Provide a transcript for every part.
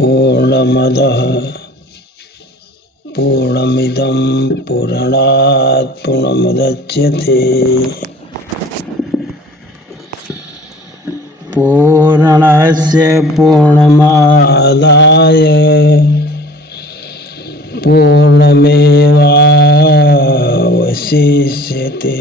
पूर्णमदः पूर्णमिदं पूर्णात् पूर्णमुदच्यते पूर्णस्य पूर्णमादाय पूर्णमेवावशिष्यते।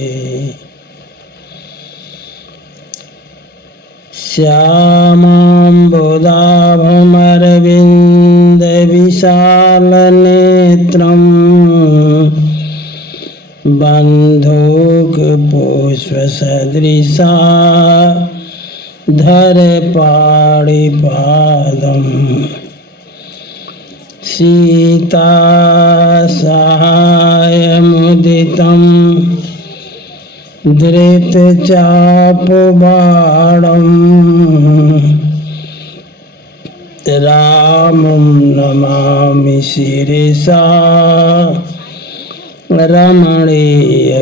श्यामं बुधाभमरविन्दविशालनेत्रं बन्धूकपुष्पसदृशा धरपाणिपादम् सीतासहायमुदितं धृतचापबाणम् रामं नमामि शिरसा रमणीयवेषम्।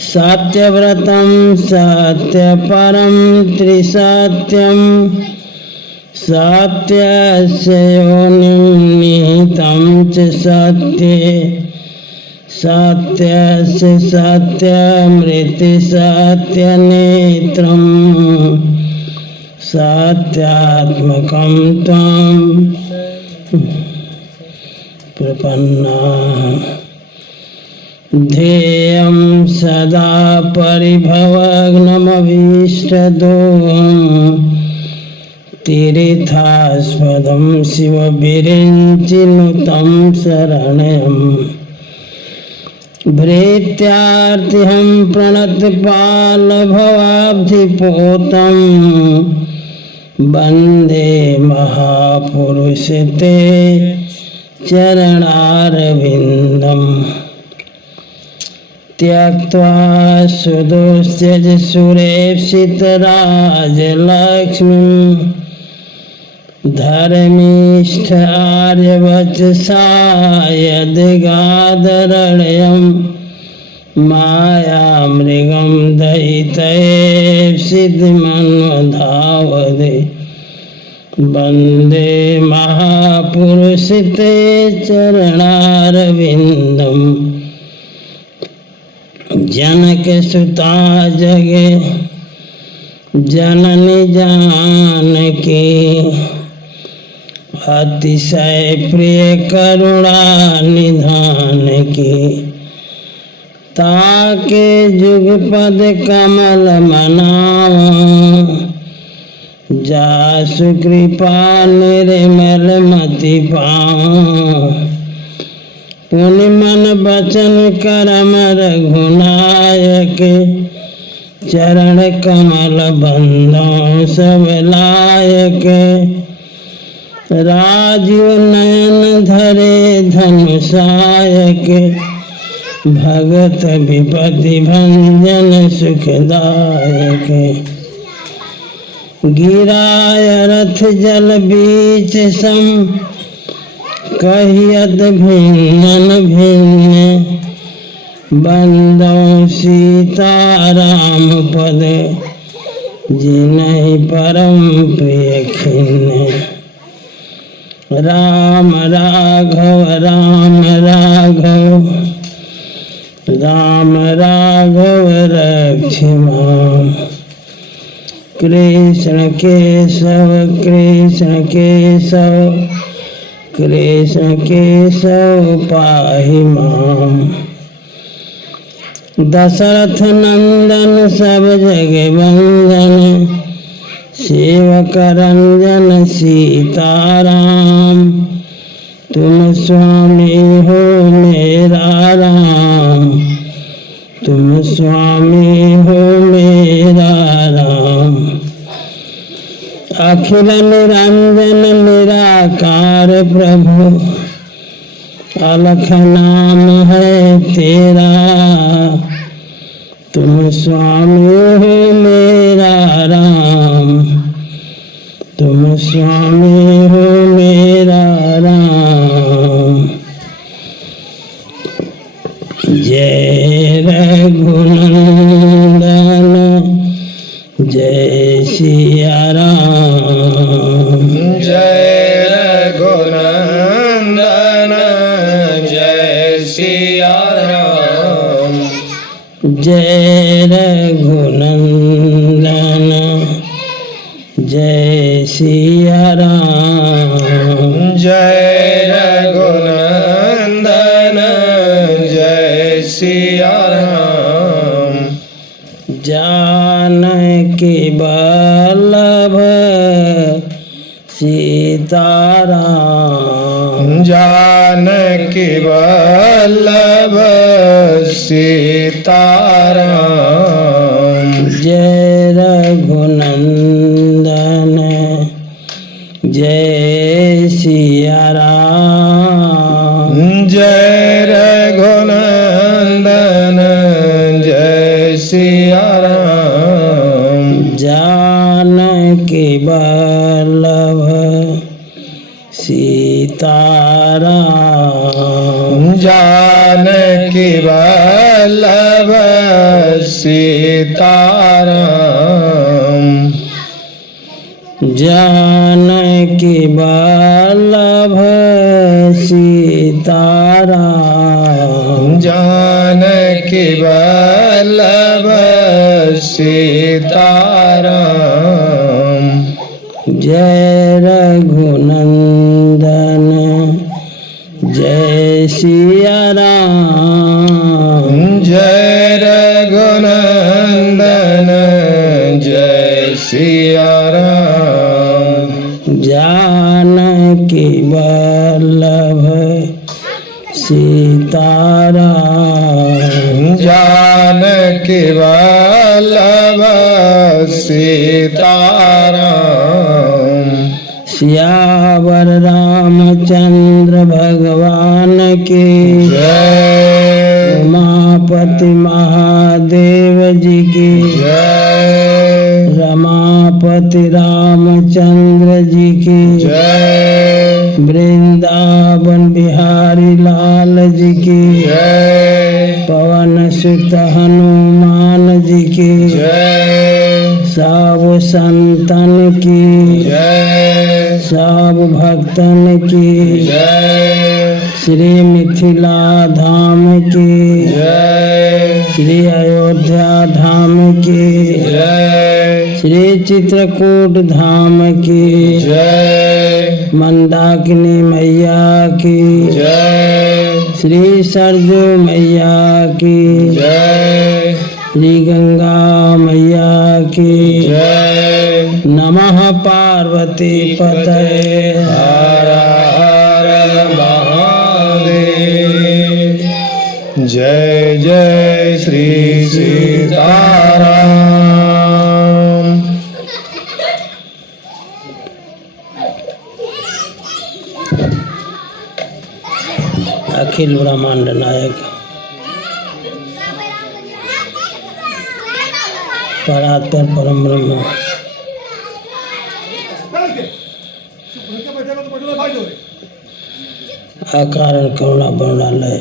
सत्यव्रतं सत्यपरं त्रिसत्यं सत्यस्य योनिं निहितं च सत्ये सत्यस्य सत्यमृतसत्यनेत्रं सत्यात्मकं त्वं प्रपन्नाः। ध्येयं सदा परिभवग्नमभीष्टदोषं तीर्थास्पदं शिवविरिञ्चिनुतं शरणं। भृत्यार्तिहं प्रणतपालभवाब्धिपोतं वन्दे महापुरुषते चरणारविन्दम्। त्यक्त्वा सुदुस्त्यज सुरेप्सितराजलक्ष्मीं धर्मिष्ठ आर्यवचसा यद्गादरण्यं मायामृगं दयितैप्सितमन्वधावदे। वन्दे महापुरुषते चरणारविन्दम्। जनकसुता जगे जननी जानकी अतिशय प्रिय करुणा निधान की। ताके जुगपद कमल मनावा जासु कृपा निर्मल मति पावा। पुनि मन बचन करम रघुनायक चरण कमल बंधों सब लायक। राजीव नयन धरे धनुषायक भगत विपति भंजन सुखदायक। गिराय रथ जल बीच सम कहियत भिन्न भिन्न। बंदो सीताराम पद जिनहि परम प्रिय खिन्न। राम राघव राम राघव राम राघव रक्षिमां। कृष्ण केशव कृष्ण केशव कृष्ण केशव पाहि मां। दशरथ नंदन सब जग वंदन सेवक रंजन सीताराम। तुम स्वामी हो मेरा राम तुम स्वामी हो मेरा राम। अखिल निरंजन निराकार प्रभु अलख नाम है तेरा। तुम स्वामी हो मेरा राम तुम स्वामी हो मेरा राम। जय रघुनंदन जय सिया राम। राम। जय रघुनंदन जय सिया राम। जय रघुनंदन जय सिया राम। जय रघुनंदन जय सिया राम। जानकी वल्लभ सीताराम। जानकी वल्लभ सीताराम। जय रघुनंदन जय सिया राम। जय रघुनंदन जय सिया राम। जानकी वल्लभ सीताराम। जानकी वल्लभ सीताराम। जानकी वल्लभ सीताराम। जानकी वल्लभ सीताराम। जय रघुनंदन जय सिया राम। जय रघुनंदन जय सिया राम। जानकी वल्लभ सीताराम। जानकी वल्लभ सीताराम। सियावर रामचंद्र भगवान की जय। उमापति महादेव जी की जय। रमापति रामचंद्र जी की जय। वृंदावन बिहारी लाल जी की जय। पवन सुत हनुमान जी की जय। सब संतन की जय। सब भक्तन की जय। श्री मिथिला धाम की जय। श्री अयोध्या धाम की जय। श्री चित्रकूट धाम की जय। मंदाकिनी मैया की जय। श्री सरजू मैया की जय। श्री गंगा मैया की जय। नमः पार्वती पतये हर हर महादेव। जय जय श्री सीताराम। अखिल ब्रह्मांड नायक परात्पर परम ब्रह्म अकारण करुणा बरणालय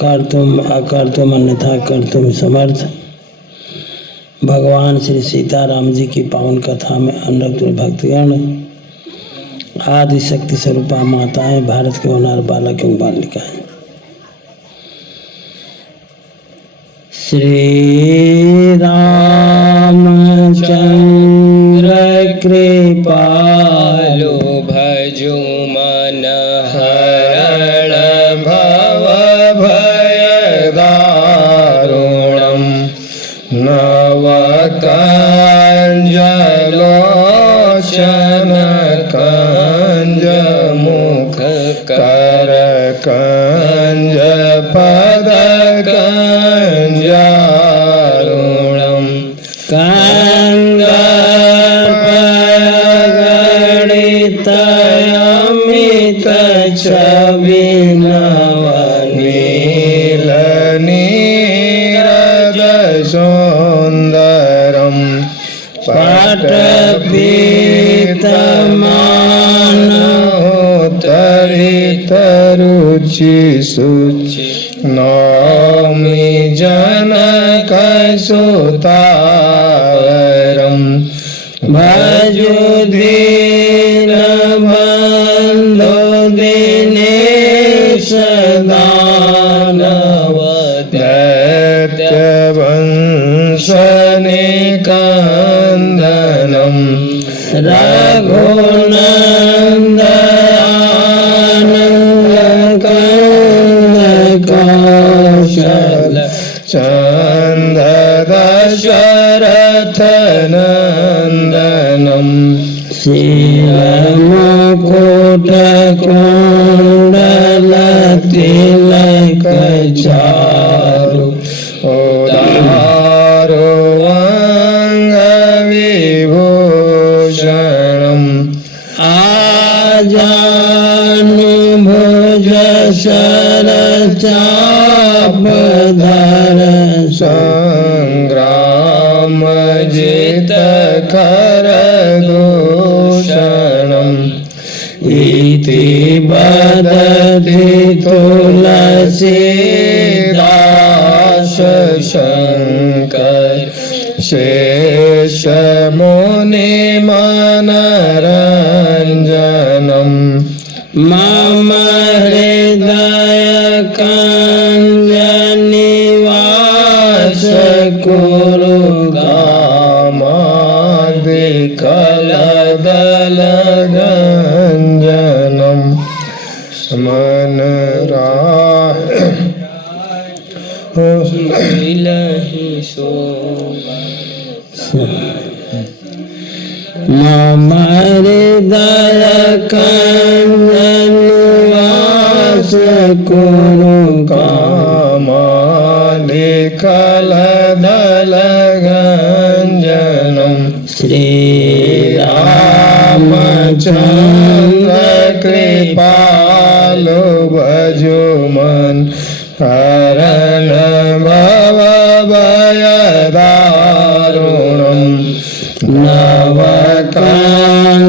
कर तुम अकर तुम अन्यथा कर तुम समर्थ। भगवान श्री सीताराम जी की पावन कथा में अनुरक्त भक्तगण आदि शक्ति स्वरूपा माताएं भारत के होनार बालक एवं बालिकाएं श्री रामचंद्र कृपालु भजो मन हरण भव भय दारुणम नव कंजलोचन कंज मुख कर कंज पद कंजारुणम कंदर्पगणित अमित छविनवनील नीरज सुंदरम पटपीतमानोत्तरित रुचि शुचि नौमि जनक सुतावरम भजो दीन बंधो दिनेश दानव दैत्य वंशनिकंदनम रघुनंदन कौशल चंद दशरथ नंदनम श्रीमुकुट कुंडल तिलक चारु उदारो अंग विभूषणम आजानुभुज शर चाप धर संग्राम जित कर दूषणम इति बदति तुलसीदास शंकर शेष मुनि मनरंजनम मम हृदय कंज निवास कुरु कामादिकलदल गंजनम मन मम हृदय कंज निवास कुरु कामादिकलदल गंजनम श्री रामचंद्र कृपालु भजो मन हरण भव भय दारुणम नव कंजलोचन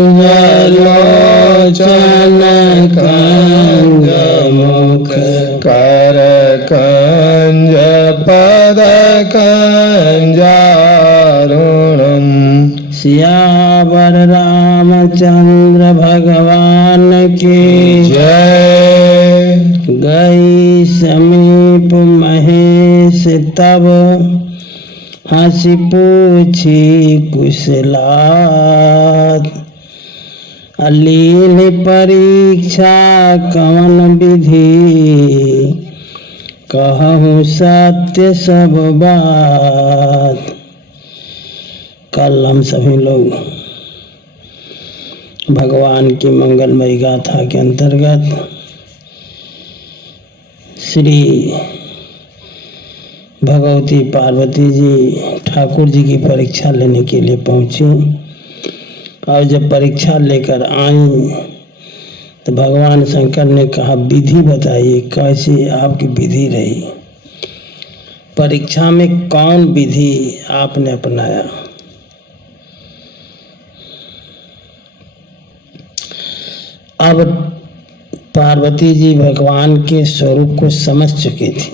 कंज मुख कर कंज पद कंजारुणम सियावर रामचंद्र भगवान की जय। गई समीप महेश तब हंसी पूछी कुशलात अलीन परीक्षा कवन विधि कहूँ सत्य सब बात। कल हम सभी लोग भगवान की मंगलमयी गाथा के अंतर्गत श्री भगवती पार्वती जी ठाकुर जी की परीक्षा लेने के लिए पहुंची और जब परीक्षा लेकर आई तो भगवान शंकर ने कहा विधि बताइए, कैसी आपकी विधि रही, परीक्षा में कौन विधि आपने अपनाया। अब पार्वती जी भगवान के स्वरूप को समझ चुकी थी।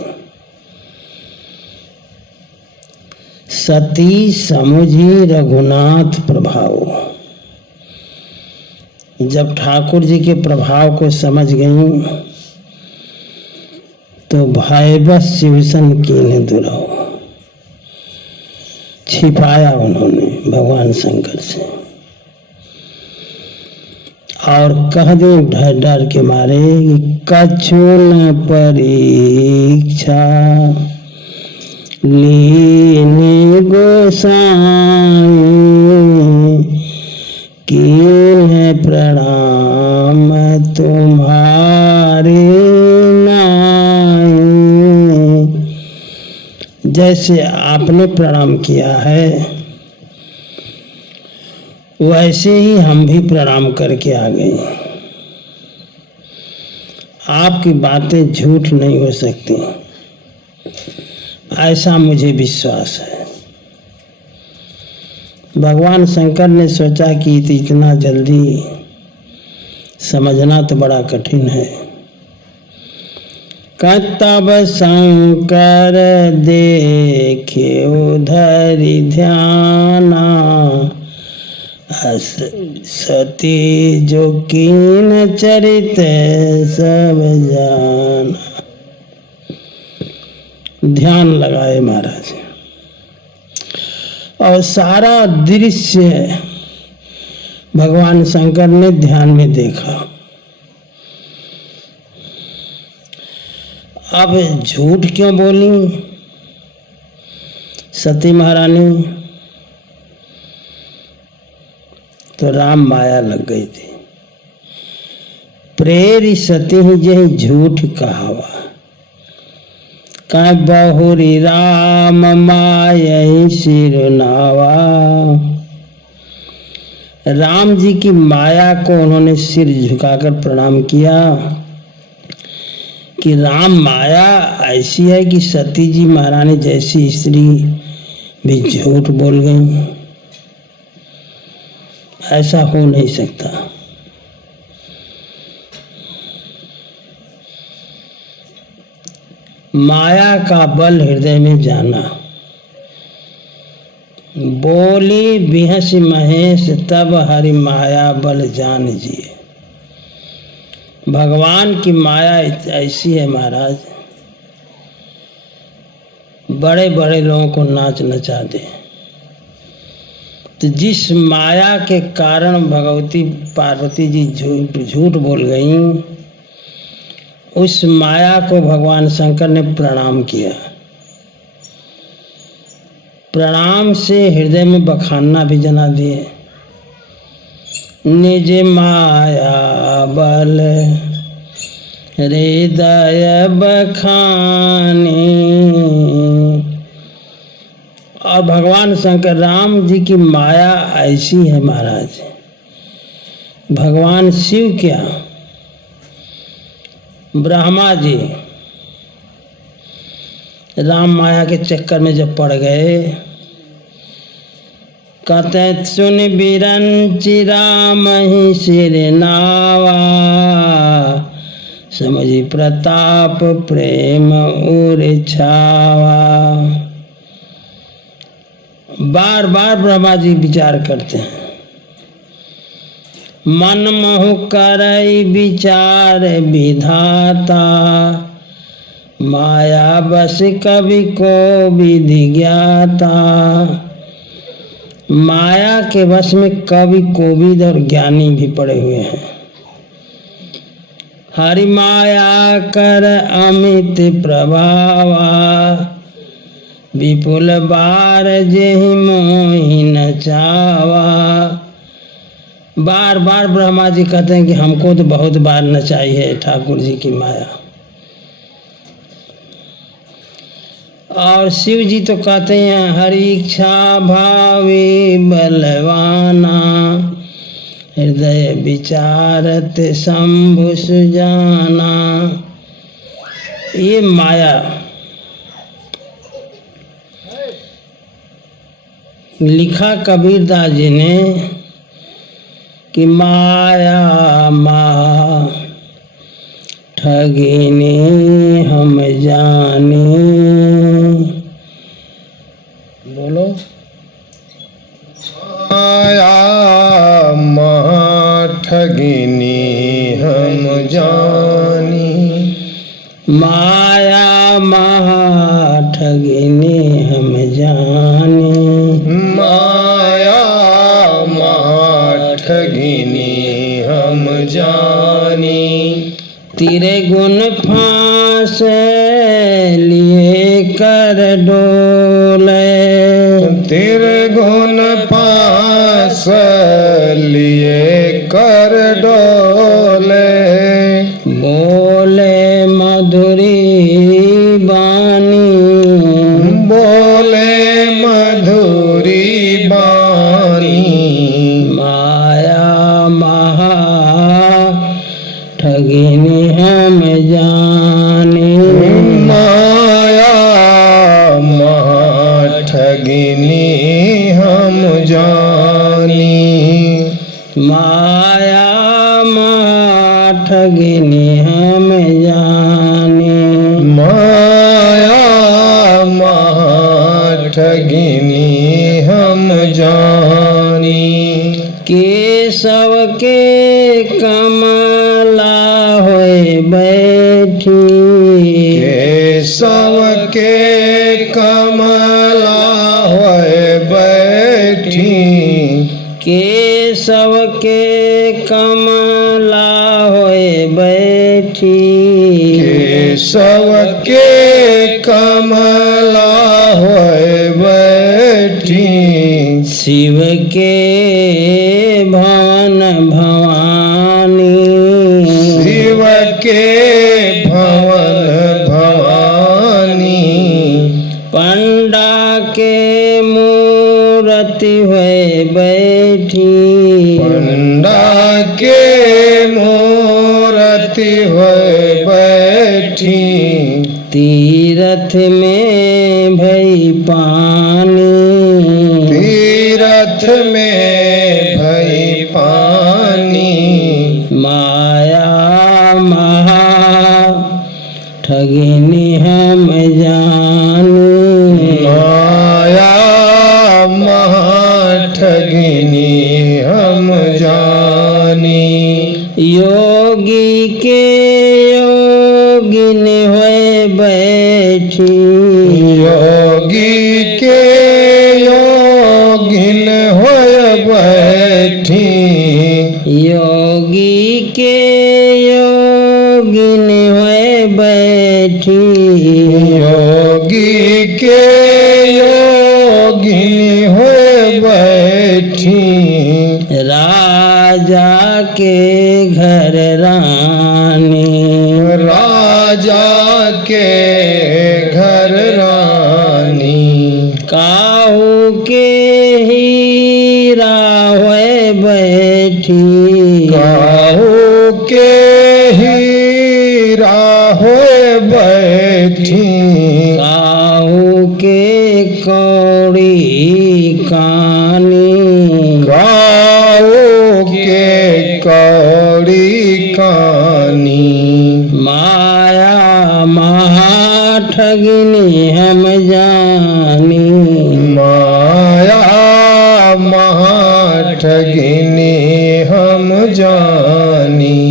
सती समुझी रघुनाथ प्रभाव, जब ठाकुर जी के प्रभाव को समझ गई तो भयबस शिवसन कीन्हे दुराव, छिपाया उन्होंने भगवान शंकर से और कह दे डर डर के मारे कछु न परीक्षा लीने गोसाई कीन्हे प्रणाम तुम्हारे नाई। जैसे आपने प्रणाम किया है वैसे ही हम भी प्रणाम करके आ गए। आपकी बातें झूठ नहीं हो सकती, ऐसा मुझे विश्वास है। भगवान शंकर ने सोचा कि इतना जल्दी समझना तो बड़ा कठिन है। तब शंकर देखे उधरि ध्याना सती जो कीन चरित सब जान। ध्यान लगाए महाराज और सारा दृश्य भगवान शंकर ने ध्यान में देखा। अब झूठ क्यों बोली सती महारानी? तो राम माया लग गई थी। प्रेरी सती ही झूठ कहावा कह बहुरी राम माया सिरनावा। राम जी की माया को उन्होंने सिर झुकाकर प्रणाम किया कि राम माया ऐसी है कि सती जी महारानी जैसी स्त्री भी झूठ बोल गई। ऐसा हो नहीं सकता। माया का बल हृदय में जाना। बोली बिहस महेश तब हरि माया बल जान जिए। भगवान की माया ऐसी है महाराज, बड़े बड़े लोगों को नाच नचा दे। तो जिस माया के कारण भगवती पार्वती जी झूठ बोल गईं, उस माया को भगवान शंकर ने प्रणाम किया। प्रणाम से हृदय में बखानना भी जना दिए। निज माया बल हृदय बखानी। और भगवान शंकर राम जी की माया ऐसी है महाराज। भगवान शिव क्या, ब्रह्मा जी राम माया के चक्कर में जब पड़ गए, कहते सुन बिरंचि राम ही सिर नावा। समझी प्रताप प्रेम उर छावा। बार बार ब्रह्मा जी विचार करते हैं। मन मोह करई विचार विधाता। माया बस कवि को विधि ज्ञाता। माया के वश में कवि कोविद और ज्ञानी भी पड़े हुए हैं। हरि माया कर अमित प्रभावा। विपुल बार जेहि मोहि नचावा। बार बार ब्रह्मा जी कहते हैं कि हमको तो बहुत बार नचाई है ठाकुर जी की माया। और शिव जी तो कहते हैं हरि इच्छा भावी बलवाना। हृदय विचारत शंभु सुजाना। ये माया लिखा कबीरदास जी ने कि माया माँ ठगिनी हम जानी। बोलो माया माँ ठगिनी हम जानी। माया महा ठगिनी हम जानी। माया माँ ठगिनी हम जानी। तेरे गुण फांस लिए कर डोले। तेरे गुण पास लिए कर डोले। बोले मधुरी बानी। बोले मधुरी बानी। माया महा ठगिनी हम जानी। माया महा ठगिनी हम जानी। माया महा ठगिनी हम जानी। माया महा ठगिनी हम जानी। केशव के कमला होए बैठी, केशव के कमला होए बैठी, केशव के कमला होए बैठी, केशव के कमला होए बैठी, शिव के भवन भवानी, शिव के भवन भवानी, पंडा के मूर्ति हुए बैठी, पंडा के मूर्ति होए बैठी, तीरथ में भई पानी, तीरथ में भई पानी, माया महा ठगिनी हम जानी, माया महा ठगिनी हम जानी, योगी के योगिन होए बैठी, योगी के योगिन होए बैठी, योगी के योगिन होए बैठी, योगी के योगिन होए बैठी, राजा के घर रानी, राजा के घर रानी, काहू के हीरा होए बैठी, काहू के हीरा होए बैठी, काहू के कौड़ी कानी, काहू के कौड़ी कानी, माया महा ठगिनी हम जानी, माया महा ठगिनी हम जानी,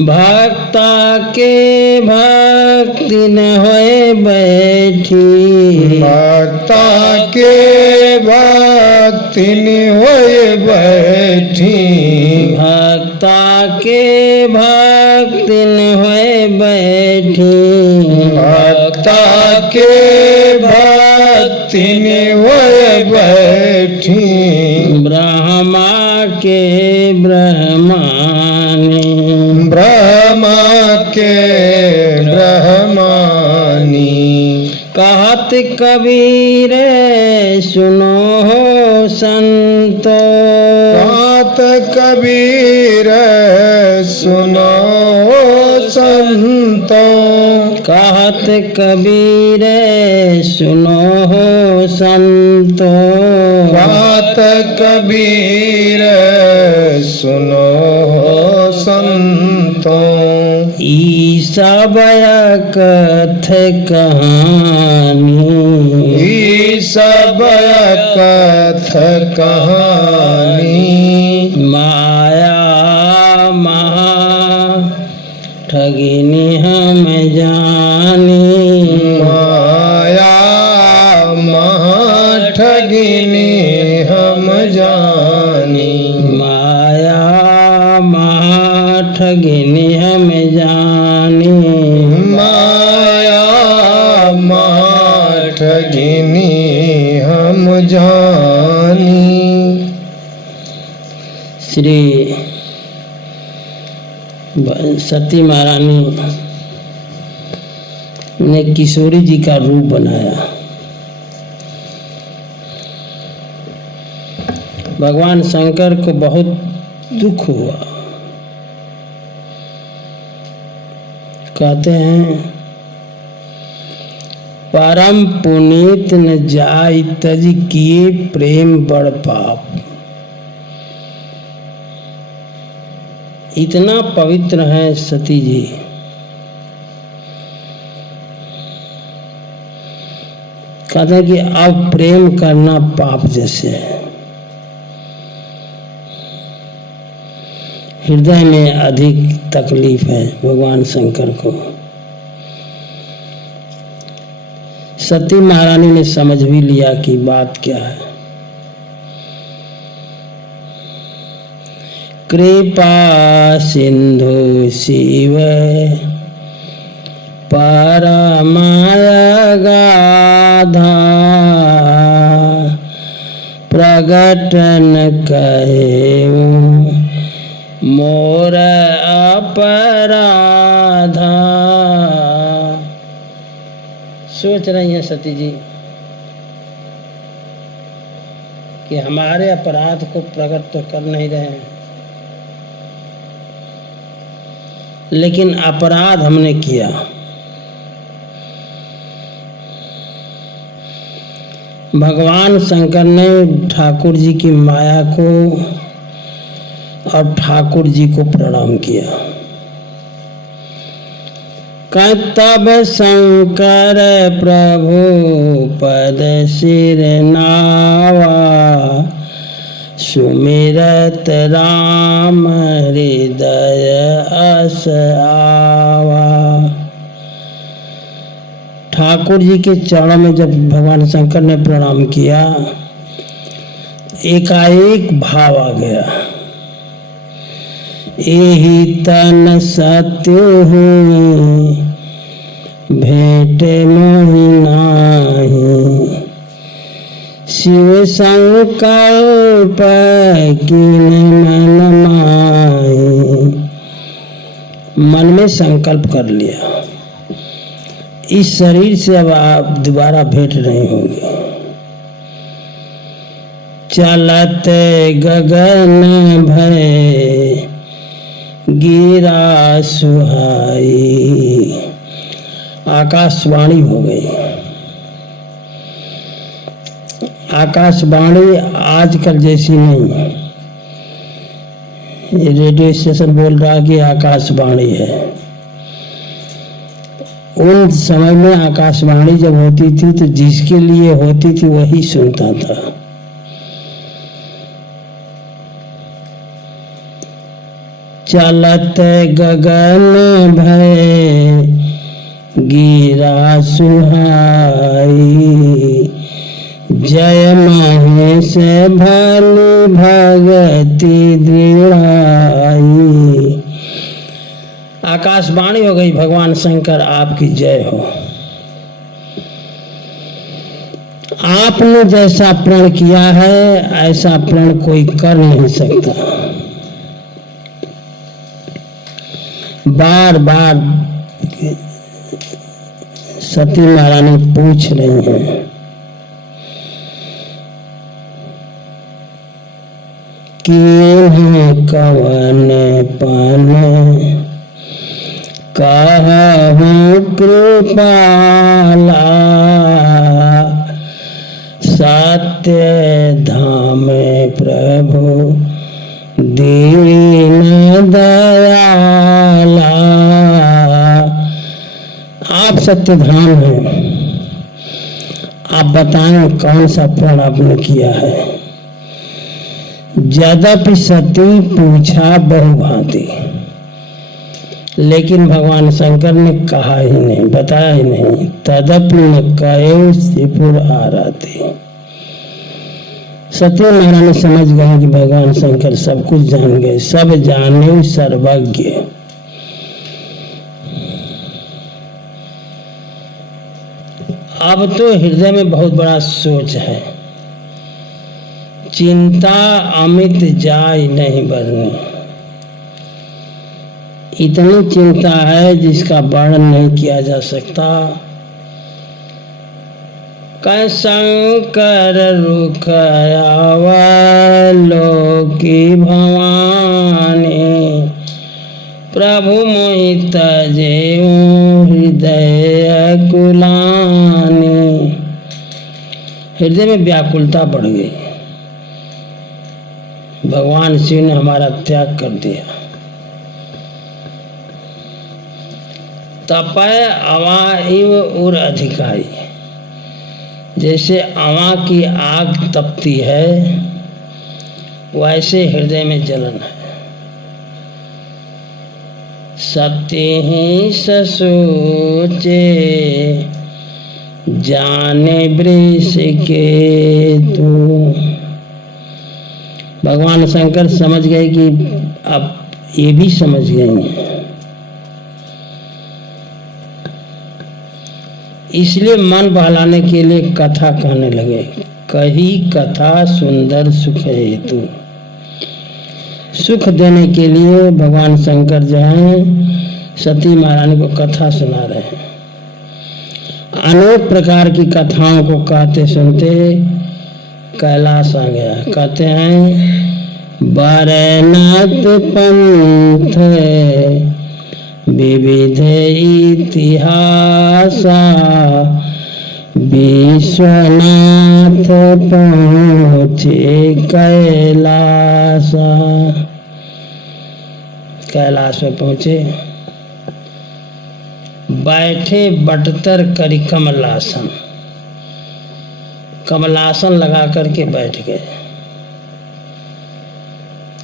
भक्ता के भक्ति न होए बैठी, भक्ता के भक्ति होए बैठी, भक्ता के भक्ति न होए बैठी, भक्ता के भक्ति होए बैठी, ब्रह्मा के ब्रह्मानी, ब्रह्मा के ब्रह्मानी, कहत कबीर सुनो हो संतो, बात कबीर सुनो संतो, कहत कबीर सुनो हो संतो, बात कबीर सुनो संतो, ई सब कथ कहानी, ई सब कथ कहानी, माया महा ठगिनी हम जानी, माया महा ठगिनी हम जानी, माया महा ठगिनी हम जानी, माया महा ठगिनी हम जानी। श्री सती महारानी ने किशोरी जी का रूप बनाया। भगवान शंकर को बहुत दुख हुआ। कहते हैं परम पुनीत न जाय तज किए प्रेम बड़ पाप। इतना पवित्र है सती जी, कहते हैं कि अब प्रेम करना पाप जैसे है। हृदय में अधिक तकलीफ है भगवान शंकर को। सती महारानी ने समझ भी लिया कि बात क्या है। कृपा सिंधु शिव परमाया गाधा प्रगटन कहे मोर अपराधा। सोच रही हैं सती जी कि हमारे अपराध को प्रकट तो कर नहीं रहे हैं, लेकिन अपराध हमने किया। भगवान शंकर ने ठाकुर जी की माया को और ठाकुर जी को प्रणाम किया। तब शंकर प्रभु पद सिर नावा सुमिरत राम हृदय अस आवा। ठाकुर जी के चरणों में जब भगवान शंकर ने प्रणाम किया, एकाएक भाव आ गया, एहि तन सत्य हूँ भेंटे मोहि नाही, शिव संकल्प कीन मन माही। मन में संकल्प कर लिया, इस शरीर से अब आप दोबारा भेंट नहीं होंगे। चलत गगन भय गिरा सुहाई। आकाशवाणी हो गई। आकाशवाणी आजकल जैसी नहीं। ये रेडियो स्टेशन बोल रहा कि आकाशवाणी है। उन समय में आकाशवाणी जब होती थी तो जिसके लिए होती थी वही सुनता था। चलत गगन भय गिरा सुहाई, जय महेश भली भगति दृढ़ाई। आकाशवाणी हो गई, भगवान शंकर आपकी जय हो। आपने जैसा प्रण किया है ऐसा प्रण कोई कर नहीं सकता। बार बार सती महारानी पूछ रही हैं कि कवन पन कहूँ कृपाला, सत्य धाम प्रभु दीन दयाला। आप सत्य धाम हैं, आप बताएं कौन सा प्रण आपने किया है। यद्यपि सती पूछा बहुभांति, लेकिन भगवान शंकर ने कहा ही नहीं, बताया ही नहीं। तदपि न कहे श्रीपुर आराते। सती महारानी समझ गए कि भगवान शंकर सब कुछ जान गए, सब जाने सर्वज्ञ। अब तो हृदय में बहुत बड़ा सोच है, चिंता अमित जाय नहीं बरनी। इतनी चिंता है जिसका वर्णन नहीं किया जा सकता। शंकर रुख अवलोकी भवानी, प्रभु मोहि तजेऊ हृदय कुलानी। हृदय में व्याकुलता बढ़ गई। भगवान शिव ने हमारा त्याग कर दिया। तपय अवा इव उर अधिकारी, जैसे अवा की आग तपती है वैसे हृदय में जलन है। सत्य ही सोचे जाने वृष के तू। भगवान शंकर समझ गए कि अब ये भी समझ गए, इसलिए मन बहलाने के लिए कथा कहने लगे। कही कथा सुंदर सुख हेतु। सुख देने के लिए भगवान शंकर जो है सती महारानी को कथा सुना रहे हैं। अनेक प्रकार की कथाओं को कहते सुनते कैलाश आ गया। कहते हैं बरनाथ पंथ विविध इतिहासा विश्वनाथ पहुँचे कैलासा। कैलाश में पहुँचे, बैठे बटतर करी कमलासन। कमलासन लगा करके बैठ गए।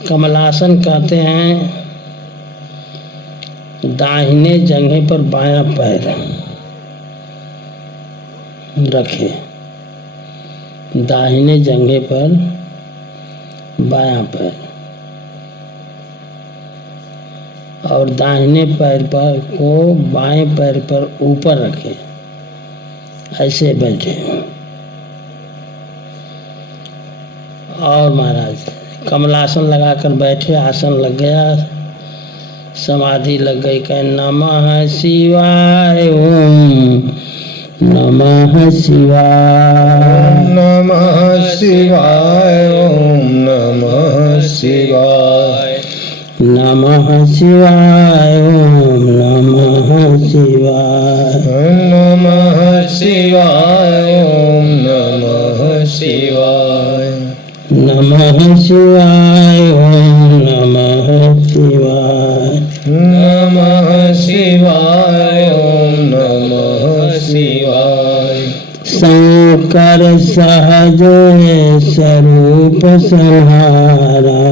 कमलासन कहते हैं दाहिने जंघे पर बायां पैर रखे, दाहिने जंघे पर बायां पैर, और दाहिने पैर पर को बाएं पैर पर ऊपर रखे, ऐसे बैठे। और महाराज कमलासन लगाकर बैठे, आसन लग गया, समाधि लग गई। कहे नमः शिवाय ओम नमः शिवाय नमः शिवाय ओम नमः शिवाय नमः शिवाय ओम नमः शिवाय नमः शिवाय ओम नमः शिवाय नमः शिवाय ओम नमः शिवाय नमः शिवाय ओम नमः शिवाय। शंकर सहज स्वरूप संहारा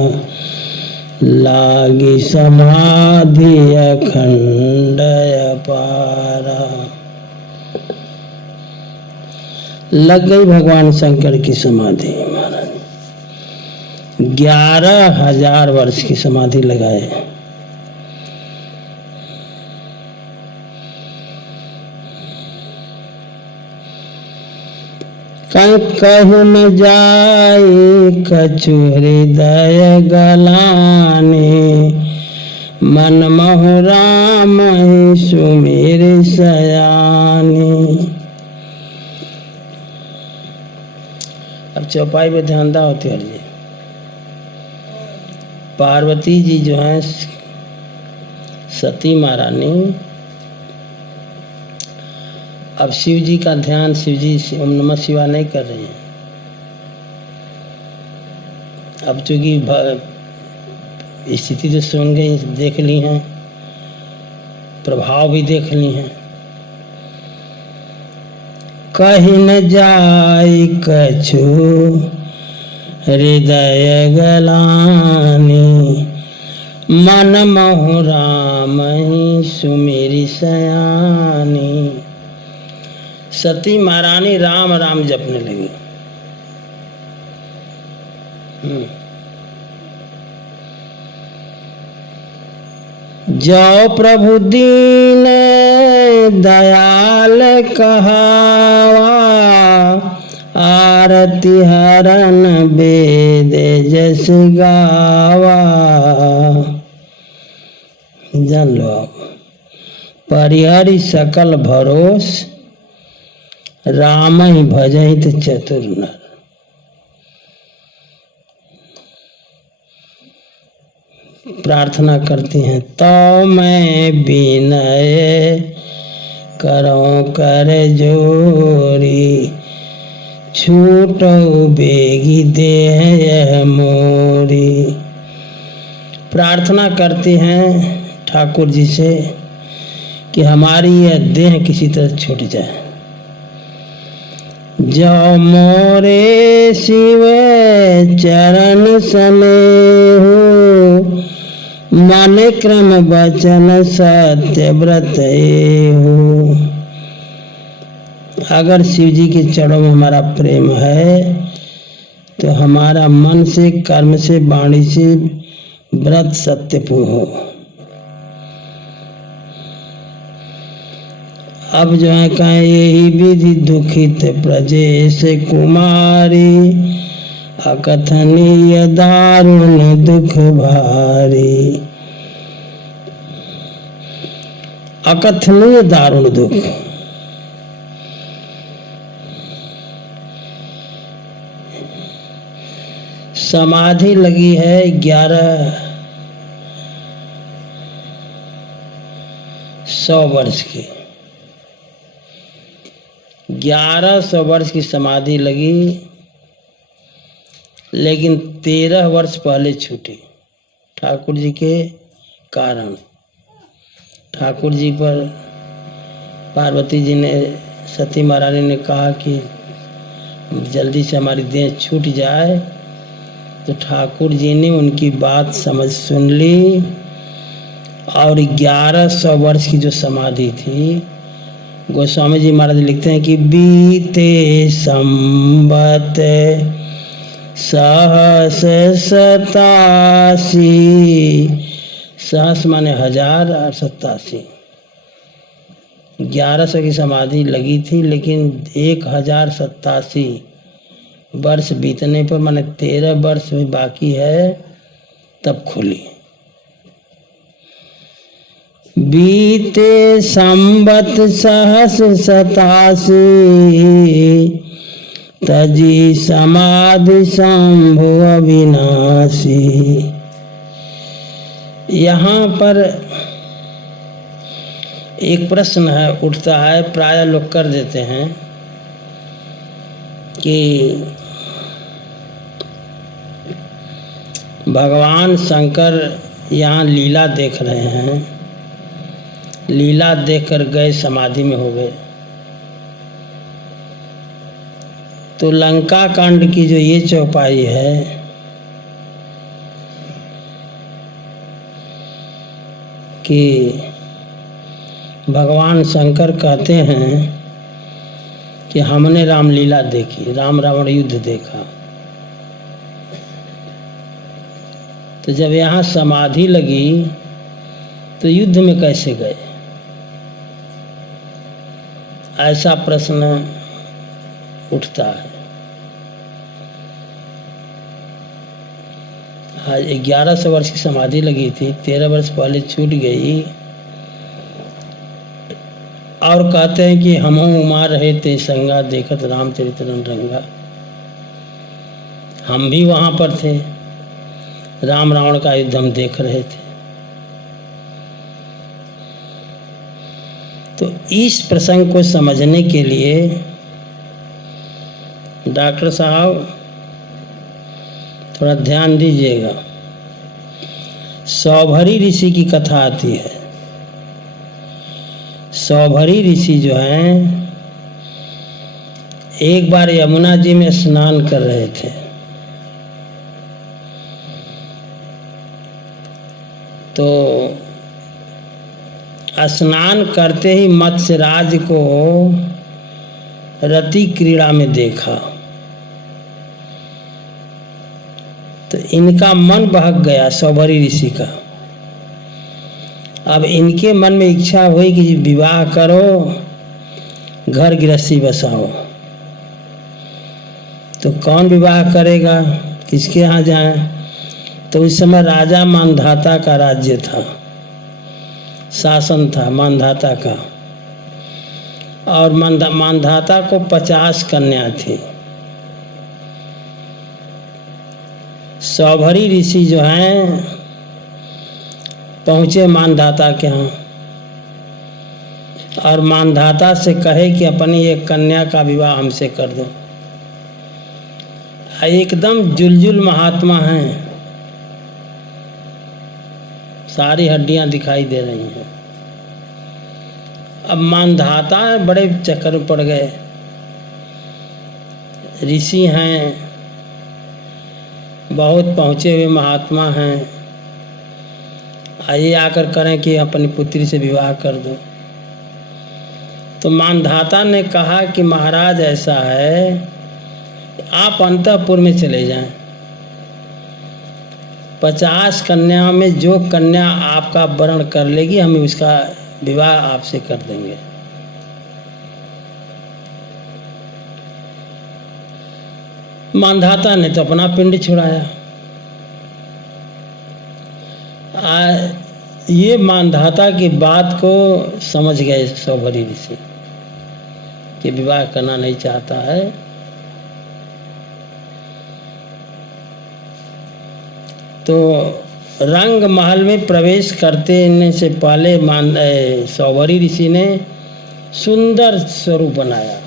लागी समाधि अखंड अपारा। लग गई भगवान शंकर की समाधि। महाराज 11,000 वर्ष की समाधि लगाए। कहु न जाई कछु हृदय गलाने मन महु राम सुमेर सयानी। अब चौपाई पे ध्यान दा होती है जी। पार्वती जी जो है सती महारानी, अब शिव जी का ध्यान, शिव जी ओम नमः शिवाय नहीं कर रही हैं। अब चूंकि स्थिति तो सुन गई, देख ली हैं, प्रभाव भी देख ली हैं। कहीं न जाई कछु हृदय गलानी मन महु राम सुमेरी सयानी। सती महारानी राम राम जपने लगी। जो प्रभु दीन दयाल कहावा आरती हरन वेद जस गावा। जान लो आप, परिहरि सकल भरोस राम ही भजहित चतुर नर। प्रार्थना करती हैं तो मैं विनय करो कर जोरी छूटो बेगी देह मोरी। प्रार्थना करती हैं ठाकुर जी से कि हमारी यह देह किसी तरह छूट जाए। जो मोरे शिव चरण सने हो माने क्रम वचन सत्य व्रत हो। अगर शिव जी के चरणों में हमारा प्रेम है तो हमारा मन से, कर्म से, वाणी से व्रत सत्यपूर्ण हो। अब जो है कहें यही विधि दुखित प्रजेश कुमारी, अकथनीय दारुण दुख भारी। अकथनीय दारुण दुख। समाधि लगी है 1100 वर्ष की। 1100 वर्ष की समाधि लगी, लेकिन 13 वर्ष पहले छूटी ठाकुर जी के कारण। ठाकुर जी पर पार्वती जी ने, सती महारानी ने कहा कि जल्दी से हमारी देह छूट जाए, तो ठाकुर जी ने उनकी बात समझ सुन ली और 1100 वर्ष की जो समाधि थी, गोस्वामी जी महाराज लिखते हैं कि बीते संवत सहस 87, सहस माने 1000 और 87। 1100 की समाधि लगी थी, लेकिन 1087 वर्ष बीतने पर, माने 13 वर्ष में बाकी है, तब खुली। बीते संवत सहस 87, तजी समाधि शंभु अविनाशी। यहाँ पर एक प्रश्न है, उठता है, प्राय लोग कर देते हैं कि भगवान शंकर यहाँ लीला देख रहे हैं, लीला देखकर गए, समाधि में हो गए, तो लंका कांड की जो ये चौपाई है, कि भगवान शंकर कहते हैं कि हमने रामलीला देखी, राम रावण युद्ध देखा, तो जब यहाँ समाधि लगी तो युद्ध में कैसे गए? ऐसा प्रश्न उठता है। हाँ, 1100 वर्ष की समाधि लगी थी, 13 वर्ष पहले छूट गई, और कहते हैं कि हम उमा रहे ते संगा, देखत रामचरित्र रंगा। हम भी वहाँ पर थे, राम रावण का युद्ध हम देख रहे थे। तो इस प्रसंग को समझने के लिए डॉक्टर साहब थोड़ा ध्यान दीजिएगा। सौभरी ऋषि की कथा आती है। सौभरी ऋषि जो हैं, एक बार यमुना जी में स्नान कर रहे थे, तो स्नान करते ही मत्स्यराज को रति क्रीड़ा में देखा, तो इनका मन बहक गया, सौभरी ऋषि का। अब इनके मन में इच्छा हुई कि विवाह करो, घर गृहस्थी बसाओ। तो कौन विवाह करेगा, किसके यहाँ जाएं? तो उस समय राजा मानधाता का राज्य था, शासन था मानधाता का, और मानधाता को 50 कन्या थी। सौभरी ऋषि जो हैं पहुँचे मानधाता के यहाँ, और मानधाता से कहे कि अपनी एक कन्या का विवाह हमसे कर दो। एकदम जुलजुल महात्मा हैं, सारी हड्डियां दिखाई दे रही हैं। अब मानधाता बड़े चक्कर में पड़ गए, ऋषि हैं, बहुत पहुँचे हुए महात्मा हैं, आइए आकर करें कि अपनी पुत्री से विवाह कर दो। तो मानधाता ने कहा कि महाराज ऐसा है, आप अंतःपुर में चले जाएं, 50 कन्या में जो कन्या आपका वर्ण कर लेगी हम उसका विवाह आपसे कर देंगे। मानधाता ने तो अपना पिंड छुड़ाया। ये मानधाता की बात को समझ गए सौभरी ऋषि कि विवाह करना नहीं चाहता है। तो रंग महल में प्रवेश करते से पहले सौभरी ऋषि ने सुंदर स्वरूप बनाया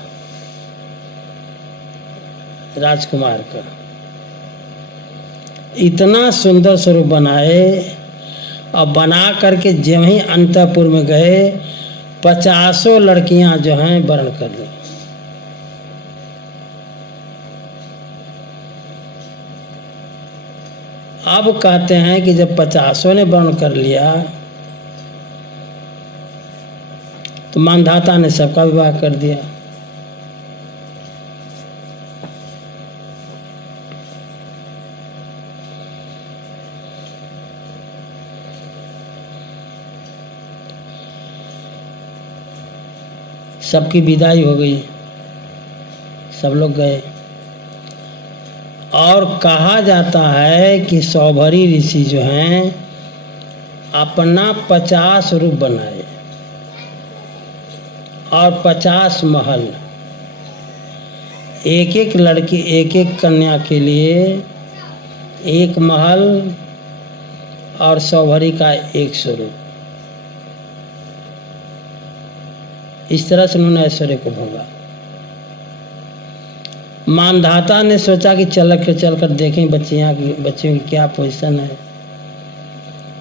राजकुमार का। इतना सुंदर स्वरूप बनाए और बना करके जब ही अंतःपुर में गए 50 लड़कियां जो हैं वर्ण कर ली। अब कहते हैं कि जब 50 ने वर्ण कर लिया तो मानधाता ने सबका विवाह कर दिया। सबकी विदाई हो गई, सब लोग गए। और कहा जाता है कि सौभरी ऋषि जो हैं अपना 50 रूप बनाए और 50 महल, एक एक लड़की एक एक कन्या के लिए एक महल और सौभरी का एक स्वरूप। इस तरह से उन्होंने ऐश्वर्य को भोगा। मानधाता ने सोचा कि चल कर देखें बच्चियों की क्या पोजीशन है।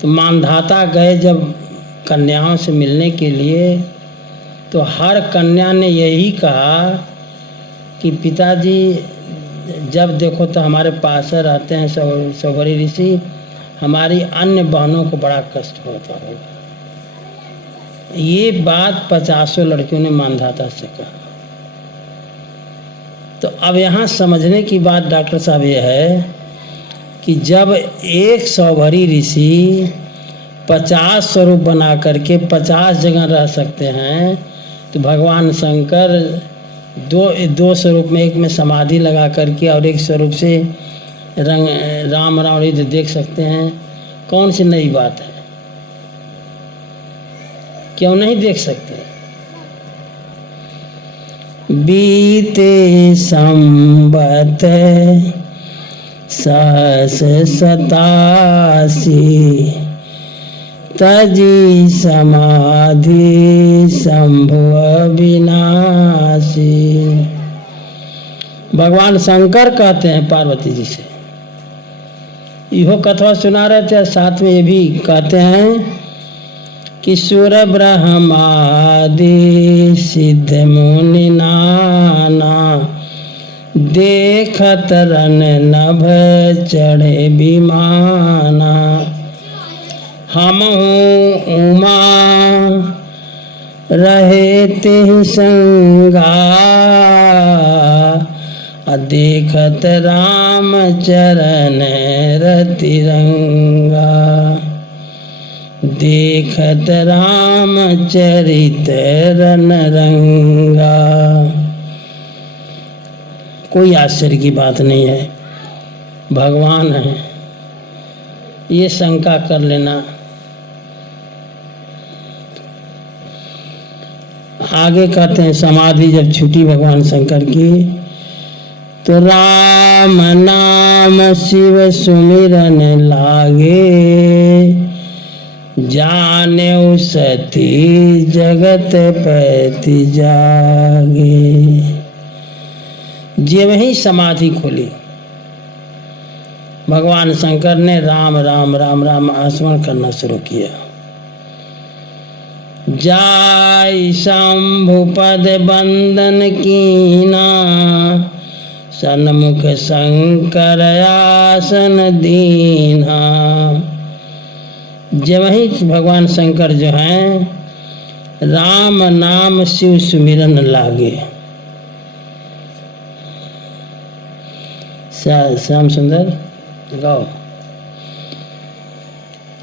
तो मानधाता गए जब कन्याओं से मिलने के लिए तो हर कन्या ने यही कहा कि पिताजी जब देखो तो हमारे पास रहते हैं सौभरी ऋषि, हमारी अन्य बहनों को बड़ा कष्ट होता होगा। ये बात 50 लड़कियों ने मानधाता से कहा। तो अब यहाँ समझने की बात डॉक्टर साहब ये है कि जब एक सौभरी ऋषि 50 स्वरूप बना करके 50 जगह रह सकते हैं तो भगवान शंकर दो स्वरूप में, एक में समाधि लगा करके और एक स्वरूप से राम युद्ध देख सकते हैं। कौन सी नई बात है? क्यों नहीं देख सकते? बीते संबत 87 तजी समाधि शंभु अविनाशी। भगवान शंकर कहते हैं पार्वती जी से, इहो कथवा सुना रहे थे, साथ में ये भी कहते हैं कि सुर ब्रह्मादि सिद्ध मुनि नाना देखत रन नभ चढ़े विमाना। हम उमा रहे तिह संगा देखत राम चरण रतिरंगा। देखत राम चरित रन रंगा। कोई आश्चर्य की बात नहीं है, भगवान है, ये शंका कर लेना। आगे कहते हैं समाधि जब छूटी भगवान शंकर की तो राम नाम शिव सुमिरन लागे जाने सती जगत पैति जागे। जब ही समाधि खोली भगवान शंकर ने राम राम राम राम आस्मरण करना शुरू किया। जाय शंभु पद बंदन कीना सन्मुख शंकर आसन दीना। जब ही भगवान शंकर जो हैं राम नाम शिव सुमिरन लागे। श्याम सुंदर गाओ।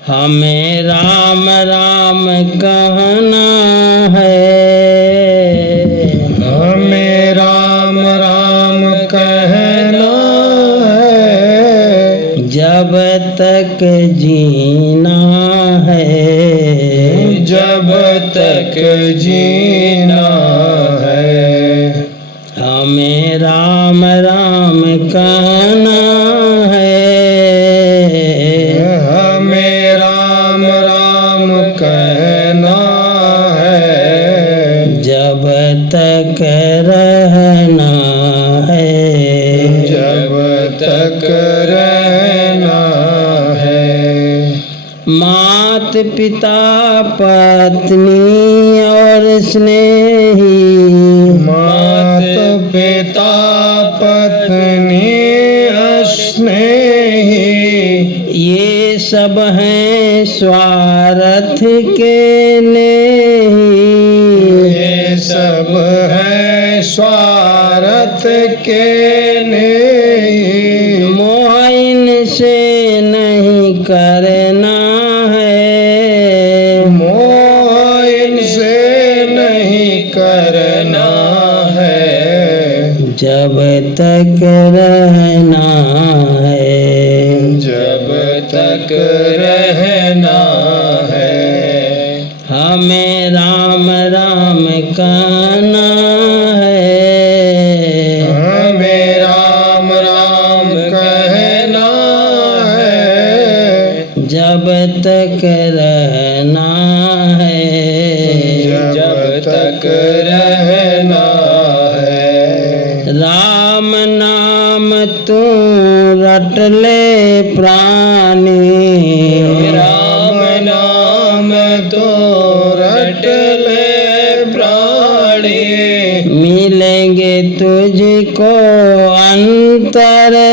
हमें राम राम कहना है, हमें राम राम कहना है, जब तक जीना है, जब तक जीना है। हमें राम राम कहना है, हमें राम राम कहना है, जब तक रहना है, जब तक रहना है। मात पिता पत्नी और स्नेही, मात पिता पत्नी स्नेही, ये सब हैं स्वार्थ के नेही, ये सब है स्वार्थ के नहीं। मोह इनसे नहीं करना है, मोह इनसे नहीं करना है, जब तक रहना है, जब तक रहना है। हमें राम राम कहना है, हमें राम राम कहना है, जब तक रहना है, जब तक रहना है। राम नाम तू रट ले प्राणी, राम नाम तो रट ले प्राणी, मिलेंगे तुझको अंतर्यामी,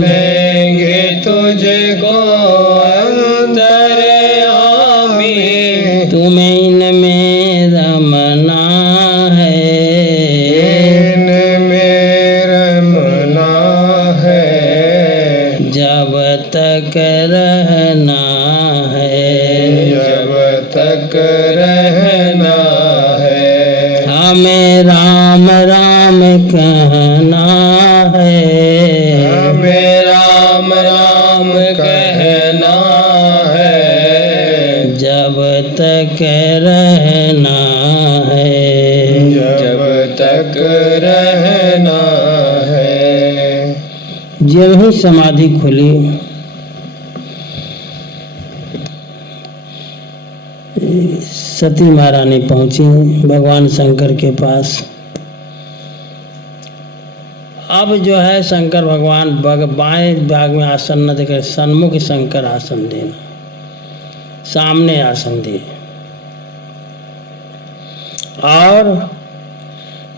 लेंगे तुझको अंतर्यामी, तुम्हें इनमें रमना है, इनमें रमना है, जब तक रहना है, जब तक रहना है। हमें राम राम कहना है, हमें राम राम कहना है, जब तक रहना है, जब तक रहना है। जब ही समाधि खुली सती महारानी पहुंची भगवान शंकर के पास। अब जो है शंकर भगवान बाएं भाग में आसन न देकर सन्मुख शंकर आसन देना, सामने आसन दिए और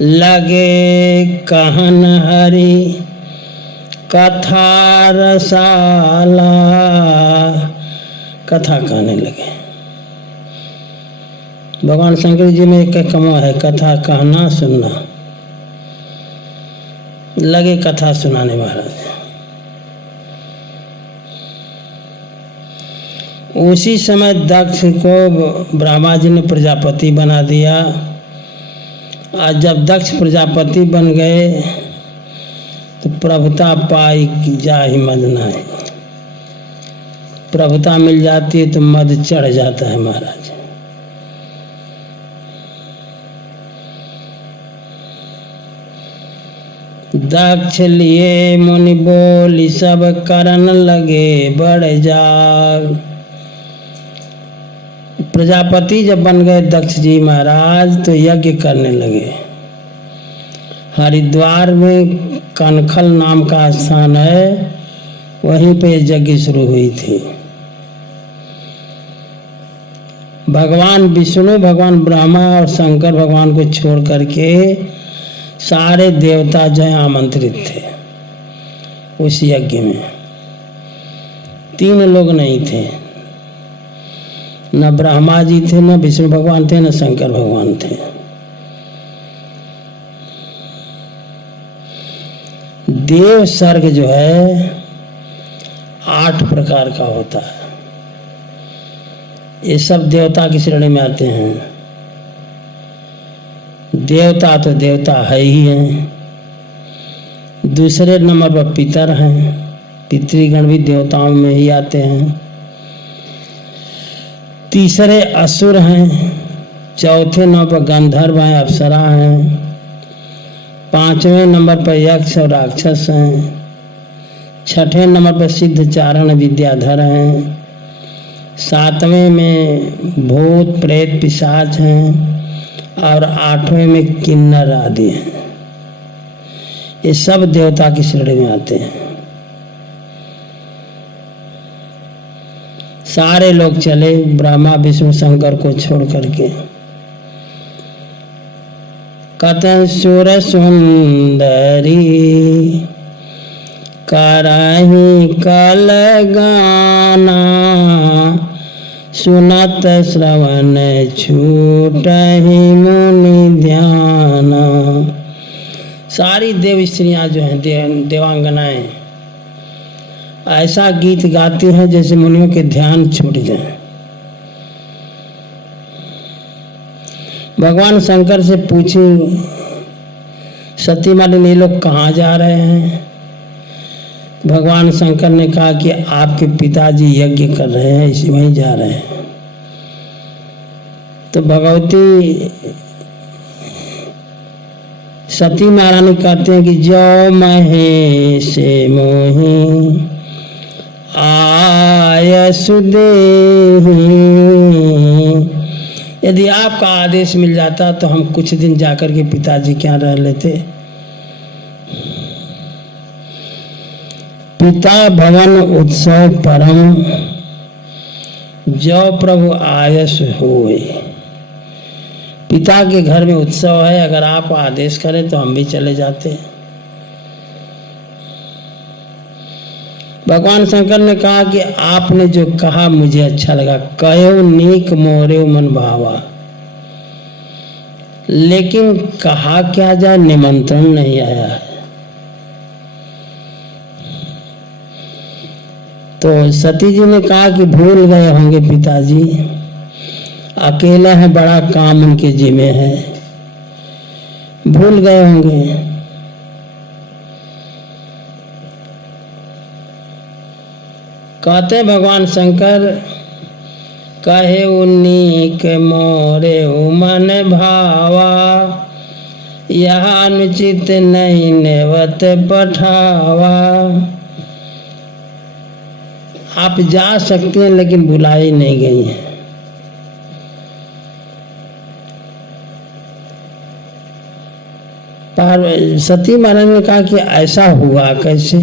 लगे कहन हरि कथा रसाला, कथा कहने लगे। भगवान शंकर जी में एक कमा है कथा कहना सुनना, लगे कथा सुनाने महाराज। उसी समय दक्ष को ब्रह्मा जी ने प्रजापति बना दिया। आज जब दक्ष प्रजापति बन गए तो प्रभुता पाई जा ही मद ना है। प्रभुता मिल जाती है तो मद चढ़ जाता है महाराज। दक्ष लिए मुनि बोली सब करन लगे बढ़ जाग। प्रजापति जब बन गए दक्ष जी महाराज तो यज्ञ करने लगे। हरिद्वार में कनखल नाम का स्थान है, वहीं पे यज्ञ शुरू हुई थी। भगवान विष्णु, भगवान ब्रह्मा और शंकर भगवान को छोड़ करके सारे देवता जो आमंत्रित थे उस यज्ञ में। 3 लोग नहीं थे, न ब्रह्मा जी थे, न विष्णु भगवान थे, न शंकर भगवान थे। देव सर्ग जो है 8 प्रकार का होता है। ये सब देवता की श्रेणी में आते हैं। देवता तो देवता है ही हैं। दूसरे नंबर पर पितर हैं, पितृगण भी देवताओं में ही आते हैं। तीसरे असुर हैं। चौथे नंबर पर गंधर्व हैं, अप्सरा हैं। 5वें नंबर पर यक्ष और राक्षस हैं। 6ठे नंबर पर सिद्धचारण विद्याधर हैं। 7वें में भूत प्रेत पिशाच हैं और 8वें में किन्नर आदि हैं। ये सब देवता की श्रेणी में आते हैं। सारे लोग चले ब्रह्मा विष्णु शंकर को छोड़ करके। कतन सुर सुंदरी करहि कल गाना, सुनत श्रवण छूटहि मुनि ध्याना। सारी देव स्त्रियां जो हैं, देवांगनाएं ऐसा गीत गाती हैं जैसे मुनियों के ध्यान छूट जाए। भगवान शंकर से पूछी सती मालिनी ये लोग कहाँ जा रहे हैं? भगवान शंकर ने कहा कि आपके पिताजी यज्ञ कर रहे हैं, इसी वहीं जा रहे हैं। तो भगवती सती महारानी कहते हैं कि जो महेश मोहि आय सुदेहि, यदि आपका आदेश मिल जाता तो हम कुछ दिन जाकर के पिताजी क्या रह लेते। पिता भवन उत्सव परम, जो प्रभु आयस होए। पिता के घर में उत्सव है, अगर आप आदेश करें तो हम भी चले जाते। भगवान शंकर ने कहा कि आपने जो कहा मुझे अच्छा लगा, कहो नीक मोरे मन भावा, लेकिन कहा क्या जाए, निमंत्रण नहीं आया है। तो सती जी ने कहा कि भूल गए होंगे पिताजी, अकेले हैं, बड़ा काम उनके जिम्मे है, भूल गए होंगे। कहते भगवान शंकर कहे उन्नीक मोरे मन भावा, यह अनुचित नहीं नेवत पठावा। आप जा सकते हैं लेकिन बुलाई नहीं गई हैं। पर सती महाराज ने कहा कि ऐसा हुआ कैसे?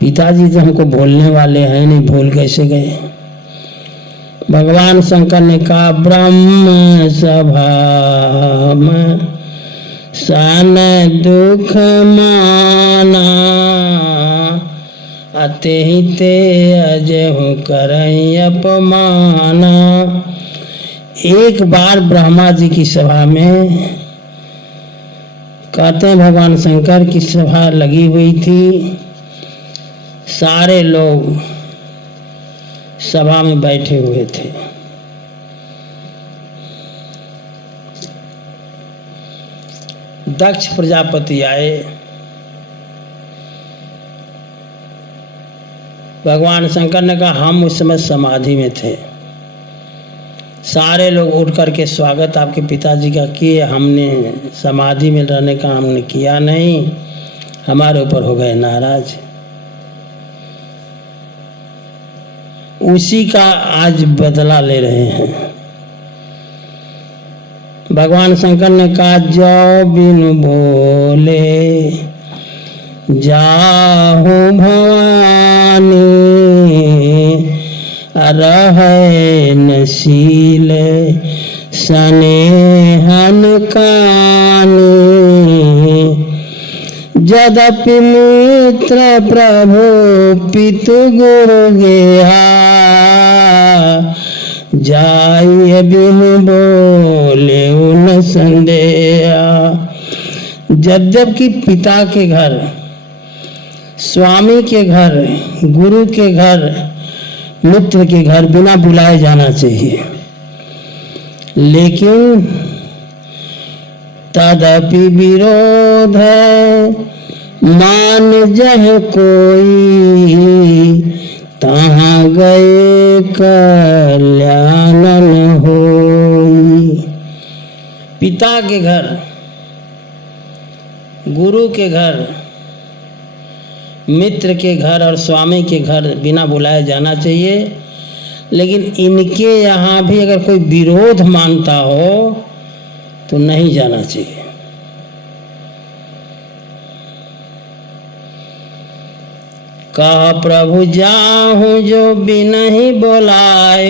पिताजी तो हमको बोलने वाले हैं नहीं, भूल कैसे गए? भगवान शंकर ने कहा ब्रह्म सभा में सन दुख माना, अते ही ते अजहु करई अपमाना। एक बार ब्रह्मा जी की सभा में, कहते हैं भगवान शंकर की सभा लगी हुई थी, सारे लोग सभा में बैठे हुए थे। दक्ष प्रजापति आए, भगवान शंकर ने कहा हम उस समय समाधि में थे। सारे लोग उठ करके स्वागत आपके पिताजी का किए, हमने समाधि में रहने का हमने किया नहीं, हमारे ऊपर हो गए नाराज। उसी का आज बदला ले रहे हैं। भगवान शंकर ने कहा जो बिनु बोले जाहु भवानी, रहे नशील सनेहन कानी। यद्यपि मित्र प्रभु पितु गुरु गेहा, जाइए बिनु बोले उन संदेहा। यद्यपि पिता के घर, स्वामी के घर, गुरु के घर, मित्र के घर बिना बुलाए जाना चाहिए, लेकिन तदपि विरोध है मान जह कोई, तहाँ गए कल्याण न होई। पिता के घर, गुरु के घर, मित्र के घर और स्वामी के घर बिना बुलाए जाना चाहिए, लेकिन इनके यहाँ भी अगर कोई विरोध मानता हो तो नहीं जाना चाहिए। कहा प्रभु जाहूं जो बिना ही बुलाए,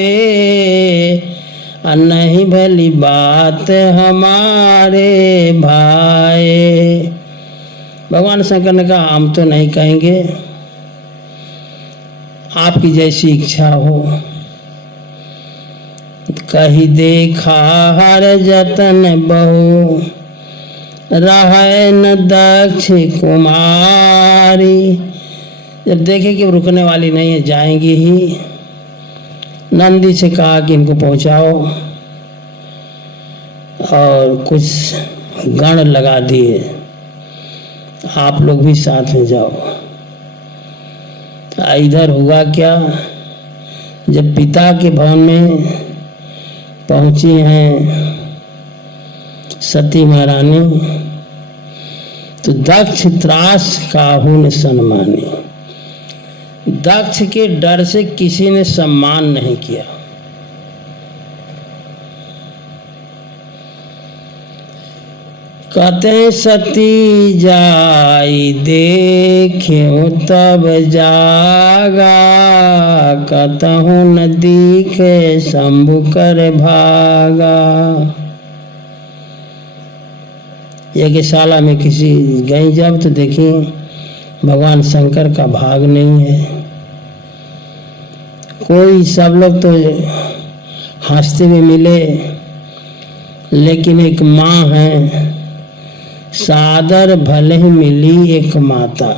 और नहीं भली बात हमारे भाई। भगवान शंकर ने कहा हम तो नहीं कहेंगे, आपकी जैसी इच्छा हो। कही देखा हर जतन बहु, रहे न दक्ष कुमारी। जब देखे कि रुकने वाली नहीं है, जाएंगी ही, नंदी से कहा कि इनको पहुंचाओ, और कुछ गण लगा दिए, आप लोग भी साथ में जाओ। इधर हुआ क्या, जब पिता के भवन में पहुंची हैं सती महारानी, तो दक्ष त्रास काहू ने सम्मानी। दक्ष के डर से किसी ने सम्मान नहीं किया। कहते सती जाई देख्यो तब जागा, कतहु न दिखे शंभु कर भागा। यज्ञशाला में किसी गई जब तो देखी भगवान शंकर का भाग नहीं है। कोई, सब लोग तो हंसते हुए मिले, लेकिन एक माँ है, सादर भले ही मिली एक माता।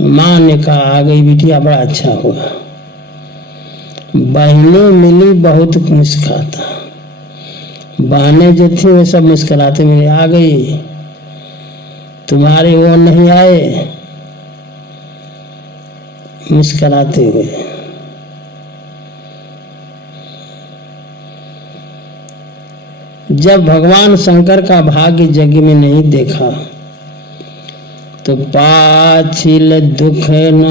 माँ ने कहा आ गई बिटिया, बड़ा अच्छा हुआ। बहनें मिली बहुत मुस्कुराता, बहनें जो थी वे सब मुस्कुराते मिले। आ गई, तुम्हारे वो नहीं आए, मुस्कुराते हुए। जब भगवान शंकर का भाग्य यज्ञ में नहीं देखा तो पाछिल दुख न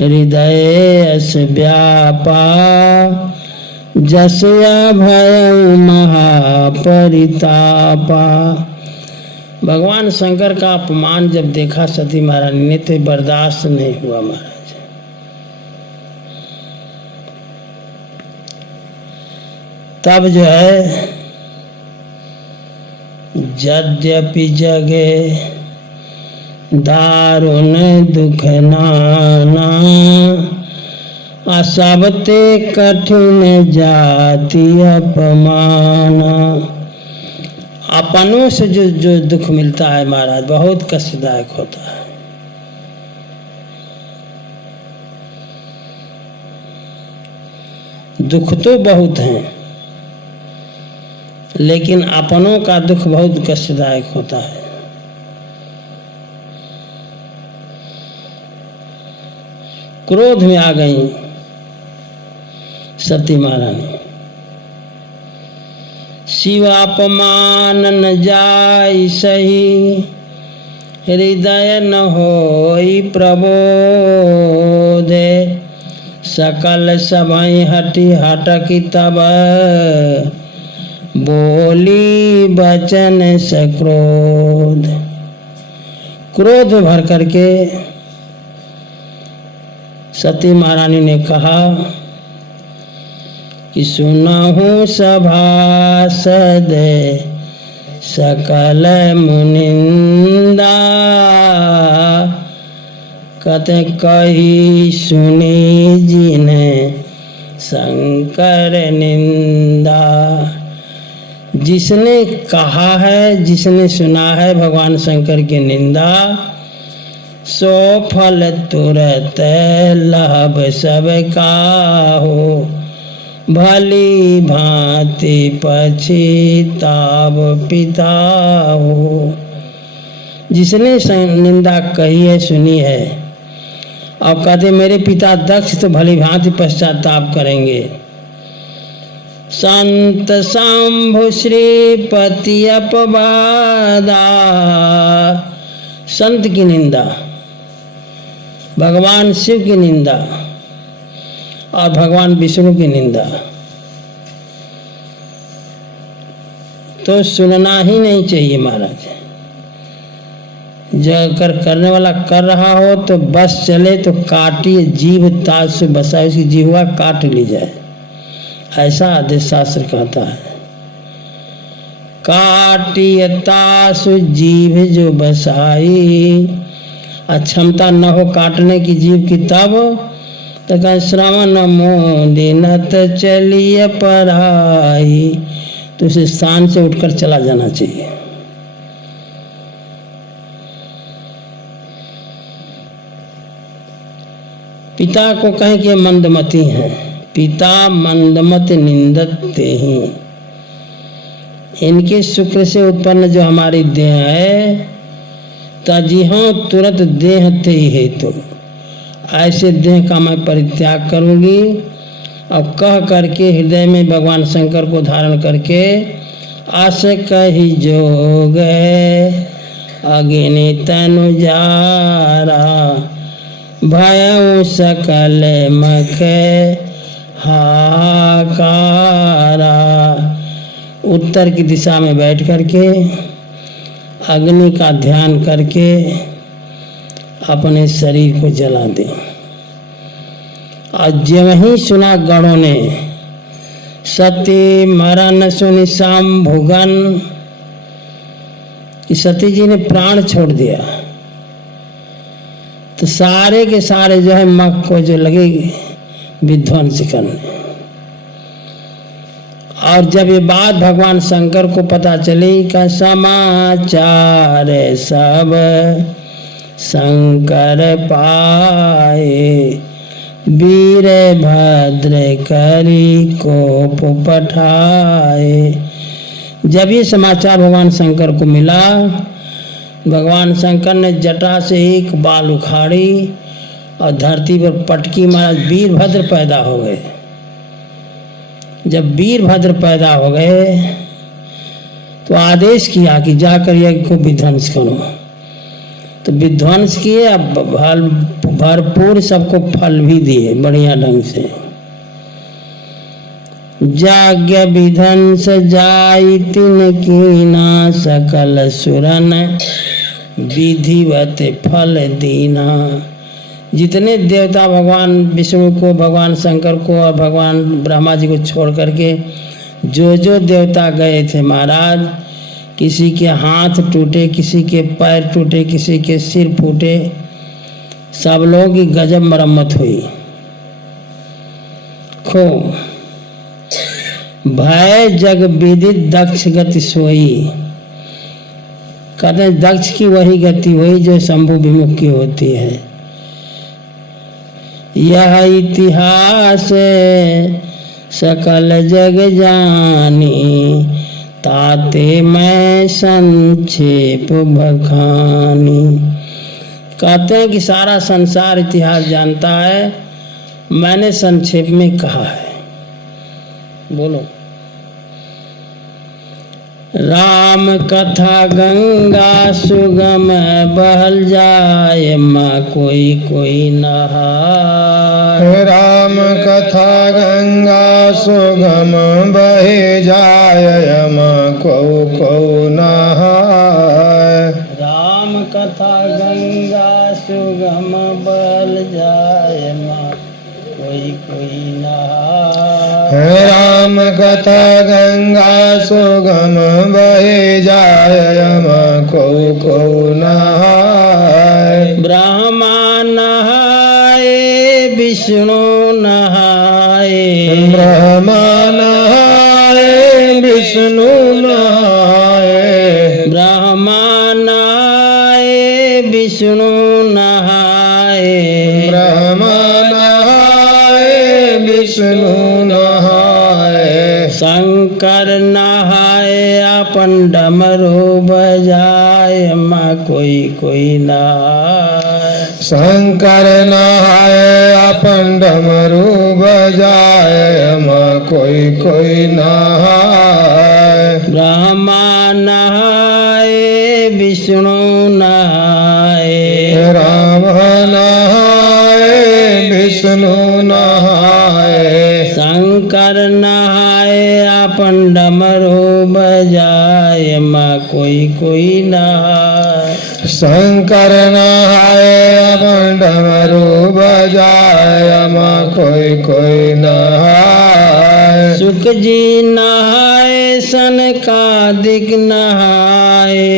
हृदय अस व्यापा, जसया भय महापरितापा। भगवान शंकर का अपमान जब देखा सती महारानी ने तो बर्दाश्त नहीं हुआ महाराज। तब जो है यद्यपि जगे दारुण दुख नाना, असबते कठिन जाति अपमाना। अपनों से जो दुख मिलता है महाराज बहुत कष्टदायक होता है। दुख तो बहुत हैं, लेकिन अपनों का दुख बहुत कष्टदायक होता है। क्रोध में आ गई सती महारानी। शिवापमान न जाय सही, हृदय न होई प्रबोधे। सकल समय हटी हटकी तब, बोली बचन सक्रोध। क्रोध भर करके सती महारानी ने कहा कि सुनहु सभासद सकल मुनिंदा, कते कही सुनी जिन्हें शंकर निंदा। जिसने कहा है, जिसने सुना है भगवान शंकर की निंदा, सो फल तुरत लाभ सब काहू, भली भांति पछिताव पिताहू। जिसने निंदा कही है, सुनी है और कहते मेरे पिता दक्ष तो भली भांति पश्चाताप करेंगे। संत शंभु श्रीपति अपवादा, संत की निंदा, भगवान शिव की निंदा और भगवान विष्णु की निंदा तो सुनना ही नहीं चाहिए महाराज। जो अगर करने वाला कर रहा हो तो बस चले तो काटिए, जीव ताज से बसा, उसकी जीवा काट ली जाए, ऐसा आदेश शास्त्र कहता है। काटिए तासु जीव जो बसाई, क्षमता न हो काटने की जीव की तब तो कह श्रवण मोदिनत चलिए पढ़ाई, तो उस स्थान से उठकर चला जाना चाहिए। पिता को कहें कि मंदमती हैं, पिता मंदमत निंदते ही। इनके शुक्र से उत्पन्न जो हमारी देह है, तजी हाँ तुरंत देह ते हेतु, ऐसे देह का मैं परित्याग करूंगी। अब कह करके हृदय में भगवान शंकर को धारण करके आस कही जोग अग्नि तनु जारा, भय सकल मख हाकारा। उत्तर की दिशा में बैठ करके अग्नि का ध्यान करके अपने शरीर को जला दें। और जब ही सुना गणों ने सती मरण सुनि शाम्भुगन, कि सती जी ने प्राण छोड़ दिया, तो सारे के सारे जो है मग को जो लगे विध्वंस करने। और जब ये बात भगवान शंकर को पता चली का समाचार सब शंकर पाए, वीर भद्र करी कोप पठाए। जब ये समाचार भगवान शंकर को मिला, भगवान शंकर ने जटा से एक बाल उखाड़ी और धरती पर पटकी मारा, वीरभद्र पैदा हो गए। जब वीरभद्र पैदा हो गए तो आदेश किया कि जाकर यज्ञ को विध्वंस करो। तो विध्वंस किए, अब भरपूर सबको फल भी दिए बढ़िया ढंग से। यज्ञ विध्वंस जाई तिन कीना, सकल सुरन विधिवत फल दीना। जितने देवता भगवान विष्णु को, भगवान शंकर को और भगवान ब्रह्मा जी को छोड़ करके जो जो देवता गए थे महाराज, किसी के हाथ टूटे, किसी के पैर टूटे, किसी के सिर फूटे, सब लोगों की गजब मरम्मत हुई। खो भय जग विदित दक्ष गति सोई। कहते हैं दक्ष की वही गति हुई जो शंभु विमुख की होती है। यह इतिहास सकल जग जानी, ताते मैं संक्षेप बखानी। कहते हैं कि सारा संसार इतिहास जानता है, मैंने संक्षेप में कहा है। बोलो। राम कथा गंगा सुगम बहल जाए, माँ कोई कोई नहाए। राम कथा गंगा सुगम बहे जाय, माँ को नहाए। राम कथा गंगा सुगम बहल जाए, माँ कोई ना। राम कथा गंगा सुगम बहे जाय यम को नहाय। ब्रह्मा नहाए विष्णु नहाए। ब्रह्मा नहाए विष्णु नहाए। ब्रह्मा नहाए विष्णु नहाए। ब्रह्मा नहाए विष्णु नहाए। शंकर नहाए अपन डमरू बजाए माँ कोई नहाए। शंकर नहाए अपन डमरू बजाए माँ कोई नहाए। ब्रह्मा नहाए विष्णु नहाए। राम नहाए विष्णु नहाए। शंकर नहाए अपन डमरू बजाए माँ कोई नहाए। शंकर नहाए अपन डमरू बजाए माँ कोई नहाए। सुख जी नहाए सनकादिक नहाए।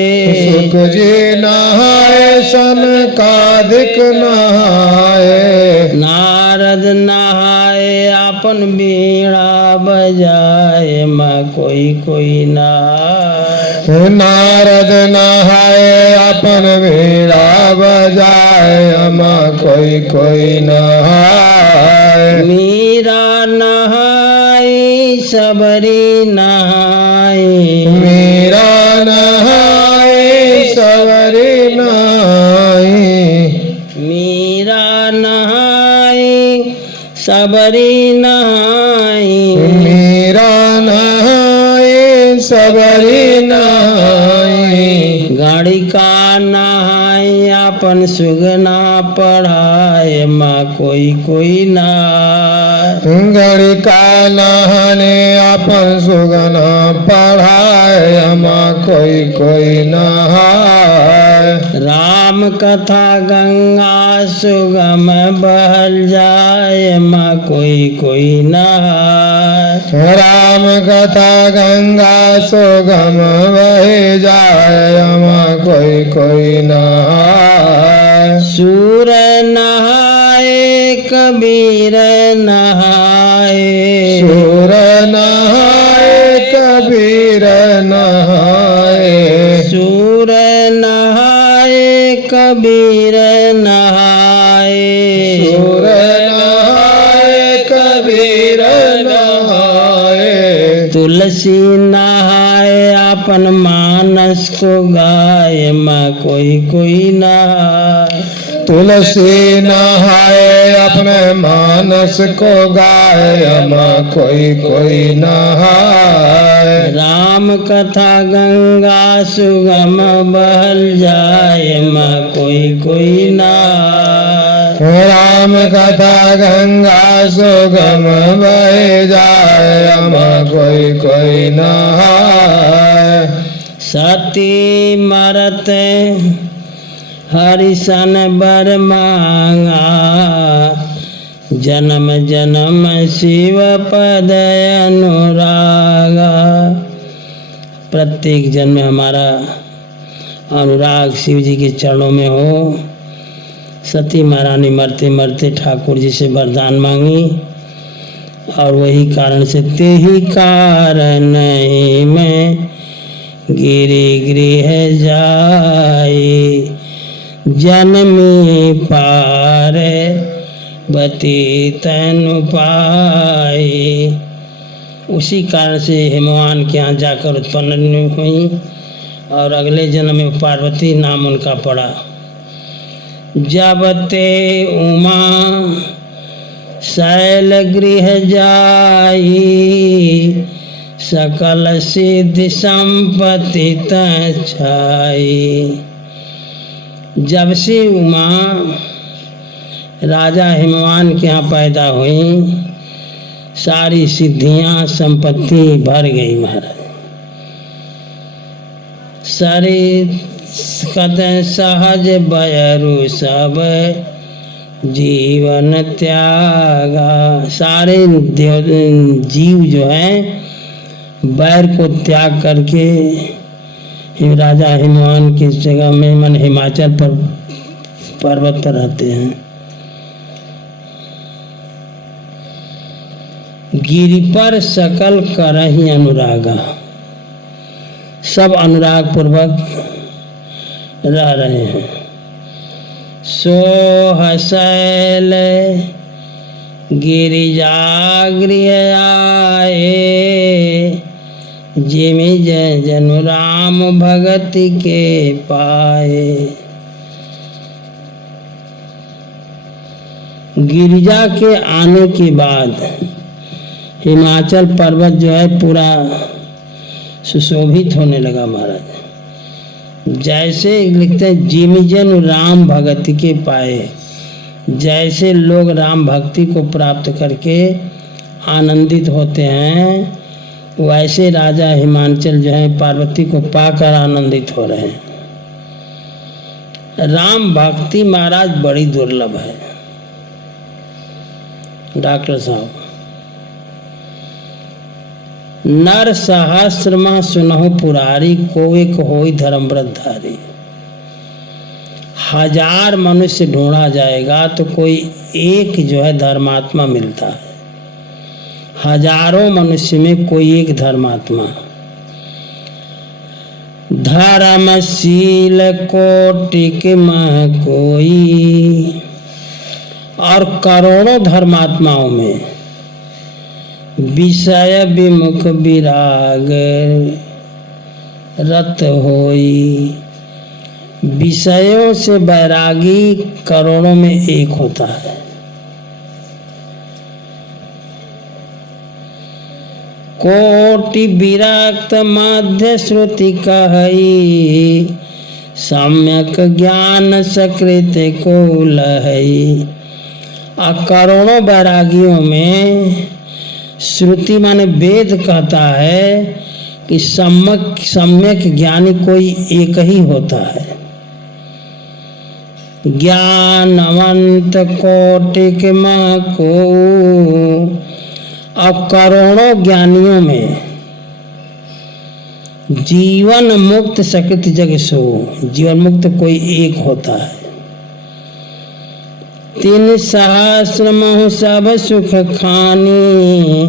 सुख जी नहाए सनकादिक नहाए। नारद नहाए अपन बीड़ा बजाए माँ कोई नहाए। नारद नहाए अपन बीड़ा बजाए माँ कोई नहाए। मीरा नहाई सबरी नहाई। मीरा नहाए सबरी नहाई। मीरा नहाई सबरी नहाई। मीरा नहाए सबरी नहाई। गाड़िका नहाई अपन सुगना पढ़ाए माँ कोई नहाए। गणिका नहाने अपन सुगना पढ़ाए माँ कोई नहाए। राम कथा गंगा सुगम बहल जाए माँ कोई नहाए। राम कथा गंगा सुगम बहे जाए माँ कोई नहाए। सूर नहाए कबीर नहाए। सूर नहाए कबीर नहाए। सूर नहाए कबीर नहाए। सूर नहाए कबीर नहाए। तुलसी नहाए अपन मानस को गाए माँ कोई नहाए। तुलसी नहाए अपने मानस को गाए माँ कोई नहाए। राम कथा गंगा सुगम बहल जाए माँ कोई नहाए। राम कथा गंगा सुगम बह जाए माँ कोई नहाए। सती मरत हरिशन बर मांगा। जन्म जन्म शिव पद अनुरागा। प्रत्येक जन्म में हमारा अनुराग शिव जी के चरणों में हो। सती महारानी मरते मरते ठाकुर जी से वरदान मांगी और वही कारण से ते ही कारण में गिरी गृह जाए। जन्मी पार बती तनु पाए। उसी कारण से हिमवान के यहाँ जाकर उत्पन्न हुई और अगले जन्म में पार्वती नाम उनका पड़ा। जब ते उमा शैल गृह जाई। सकल सिद्धि संपत्ति छाई। जब से उमा राजा हिमवान के यहाँ पैदा हुई सारी सिद्धियां संपत्ति भर गई महाराज। सारी कद सहज बयरु सब जीवन त्यागा। सारे जीव जो हैं बैर को त्याग करके राजा हिमवान की जगह में मन हिमाचल पर पर्वत पर रहते हैं। गिरि पर सकल करहि अनुरागा, सब अनुराग पूर्वक रह रहे हैं। सो हसैल गिरिजागृह आए, जिमि जनु राम भगति के पाए। गिरिजा के आने के बाद हिमाचल पर्वत जो है पूरा सुशोभित होने लगा महाराज। जैसे लिखते हैं जिमि जनु राम भगति के पाए, जैसे लोग राम भक्ति को प्राप्त करके आनंदित होते हैं, वैसे राजा हिमाचल जो है पार्वती को पाकर आनंदित हो रहे हैं। राम भक्ति महाराज बड़ी दुर्लभ है डॉक्टर साहब। नर सहस्रमा सुनहु पुरारी, कोई को होई धर्म व्रतधारी। 1000 मनुष्य ढूंढा जाएगा तो कोई एक जो है धर्मात्मा मिलता है। हजारों मनुष्य में कोई एक धर्मात्मा। धर्मशील कोटिक मह कोई, और करोड़ों धर्मात्माओं में विषय विमुख विराग रत होई। विषयों से बैरागी करोड़ों में एक होता है। कोटि विरक्त मध्य श्रुति कहई, सम्यक ज्ञान सकृत को लहई। करोड़ों बैरागियों में श्रुति माने वेद कहता है कि सम्यक ज्ञानी कोई एक ही होता है। ज्ञानवंत कोटिक को, अब करोड़ों ज्ञानियों में जीवन मुक्त सकृत जग सो, जीवन मुक्त कोई एक होता है। 3 सहस्र महु सब सुख खानी,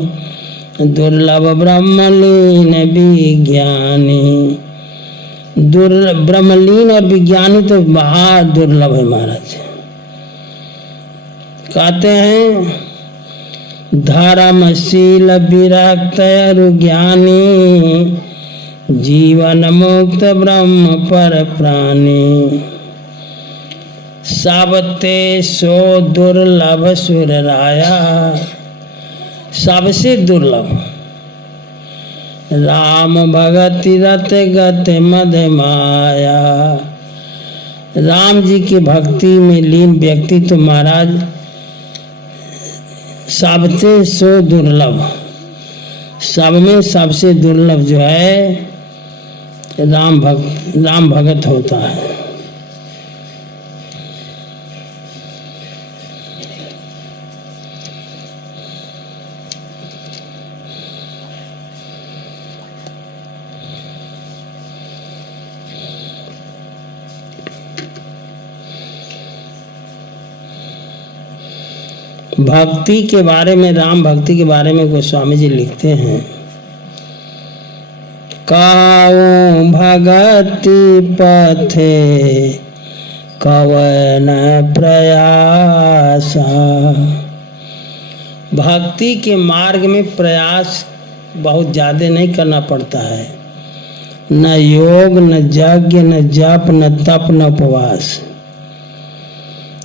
दुर्लभ ब्रह्मलीन विज्ञानी। ब्रह्मलीन और विज्ञानी तो बहुत दुर्लभ है महाराज। कहते हैं धर्मशील विरक्त ज्ञानी, जीवन मुक्त ब्रह्म पर प्राणी। सबते सो दुर्लभ सुर राया, सबसे दुर्लभ राम भगति रत गत मद माया। राम जी की भक्ति में लीन व्यक्ति तो महाराज सबसे सो दुर्लभ, सब में सबसे दुर्लभ जो है राम भगत होता है। भक्ति के बारे में, राम भक्ति के बारे में गोस्वामी जी लिखते हैं, काऊ भगति पथे कवन प्रयासा। भक्ति के मार्ग में प्रयास बहुत ज़्यादा नहीं करना पड़ता है। न योग, न यज्ञ, न जप, न तप, न उपवास।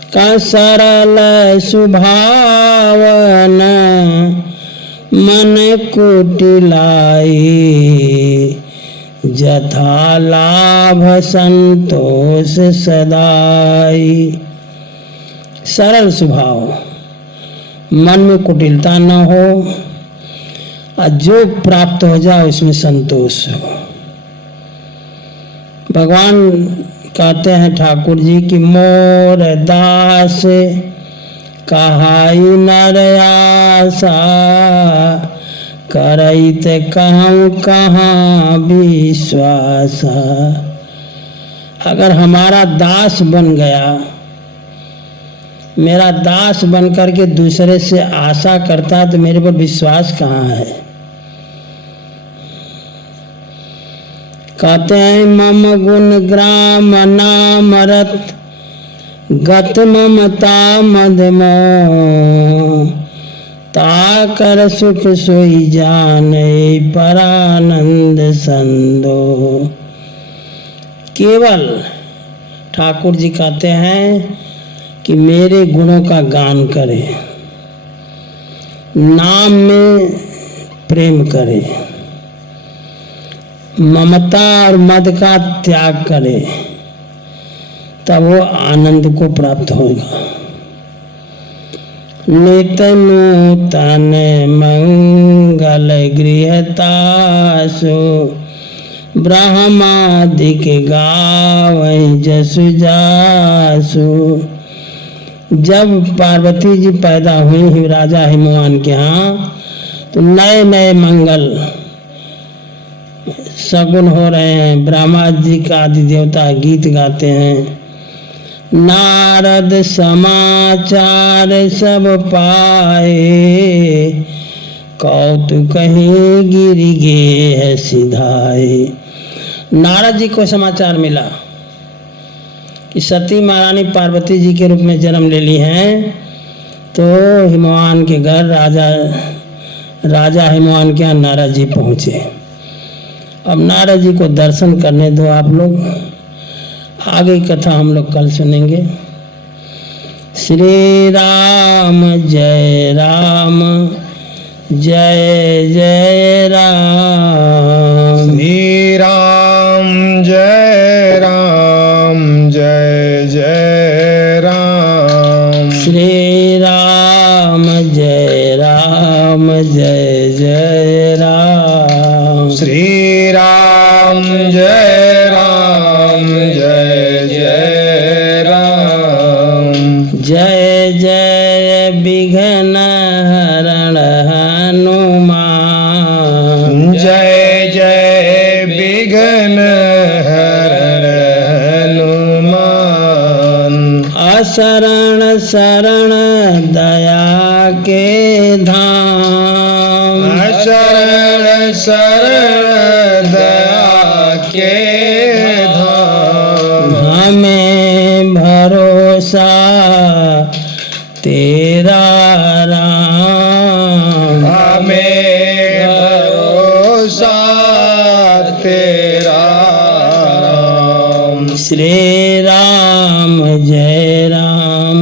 का सरल सुभावन मन कुटिलाई, जथा लाभ संतोष सदाई। सरल स्वभाव, मन में कुटिलता न हो और जो प्राप्त हो जाए उसमें संतोष हो। भगवान कहते हैं ठाकुर जी कि मोर दास कहाई नर आशा, करैत कहूँ कहाँ विश्वास। अगर हमारा दास बन गया, मेरा दास बन करके दूसरे से आशा करता है तो मेरे पर विश्वास कहाँ है। कहते हैं मम गुण ग्राम नाम रत, गत ममता मदमो, ताकर सुख सोई जाने परानंद संदो। केवल ठाकुर जी कहते हैं कि मेरे गुणों का गान करे, नाम में प्रेम करे, ममता और मद का त्याग करे, तब वो आनंद को प्राप्त होगा। नित नूतन मंगल गृहतासु, ब्रह्मादिक गावै जसु जासु। जब पार्वती जी पैदा हुई राजा हिमवान के यहाँ, तो नए नए मंगल सगुन हो रहे हैं। ब्रह्मा जी का आदि देवता गीत गाते हैं। नारद समाचार सब पाए, कौतुक कहीं गिर गे सिधाए। नारद जी को समाचार मिला कि सती महारानी पार्वती जी के रूप में जन्म ले ली हैं, तो हिमवान के घर राजा हिमवान के यहाँ नारद जी पहुँचे। अब नारद जी को दर्शन करने दो आप लोग, आगे कथा हम लोग कल सुनेंगे। श्री राम जय राम, जय जय राम। श्री राम जय राम, जय जय राम। श्री राम जय राम, जय जय राम। श्री राम जय राम, जय जय राम। जय जय विघ्न हरण हनुमान, जय जय विघ्न हरण हनुमान। असरण शरण दया के धाम, शरण शरण दया के धाम। हमें भरोसा तेरा राम, हमें भरोसा तेरा राम। श्री राम जय राम,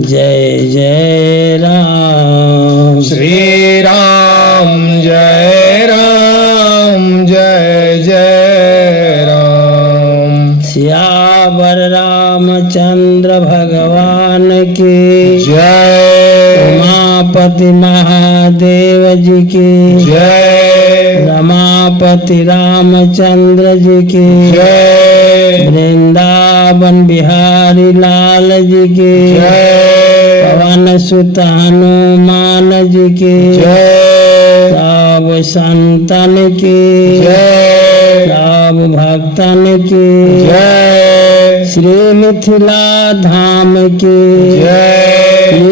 जय जय राम। श्री राम जय राम, जय जय राम। सियावर रामचंद्र भगवान की जय। उमापति महादेव जी की जय। रमापति रामचंद्र जी की जय। वृंदावन बिहारी लाल जी की जय। पवन सुत हनुमान जी की जय। सब संतन की जय। सब भक्तन की जय। श्री मिथिला धाम की जय।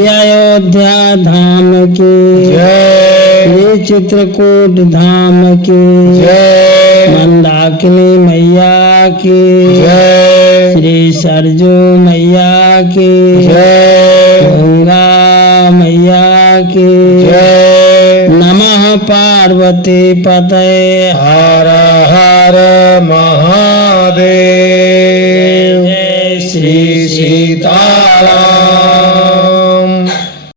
अयोध्या धाम की जय। श्री चित्रकूट धाम की जय। मंदाकिनी मैया की जय। श्री सरजू मैया की जय। गंगा मैया की जय। नमः पार्वती पतये हर हर महादेव। जय श्री सीताराम।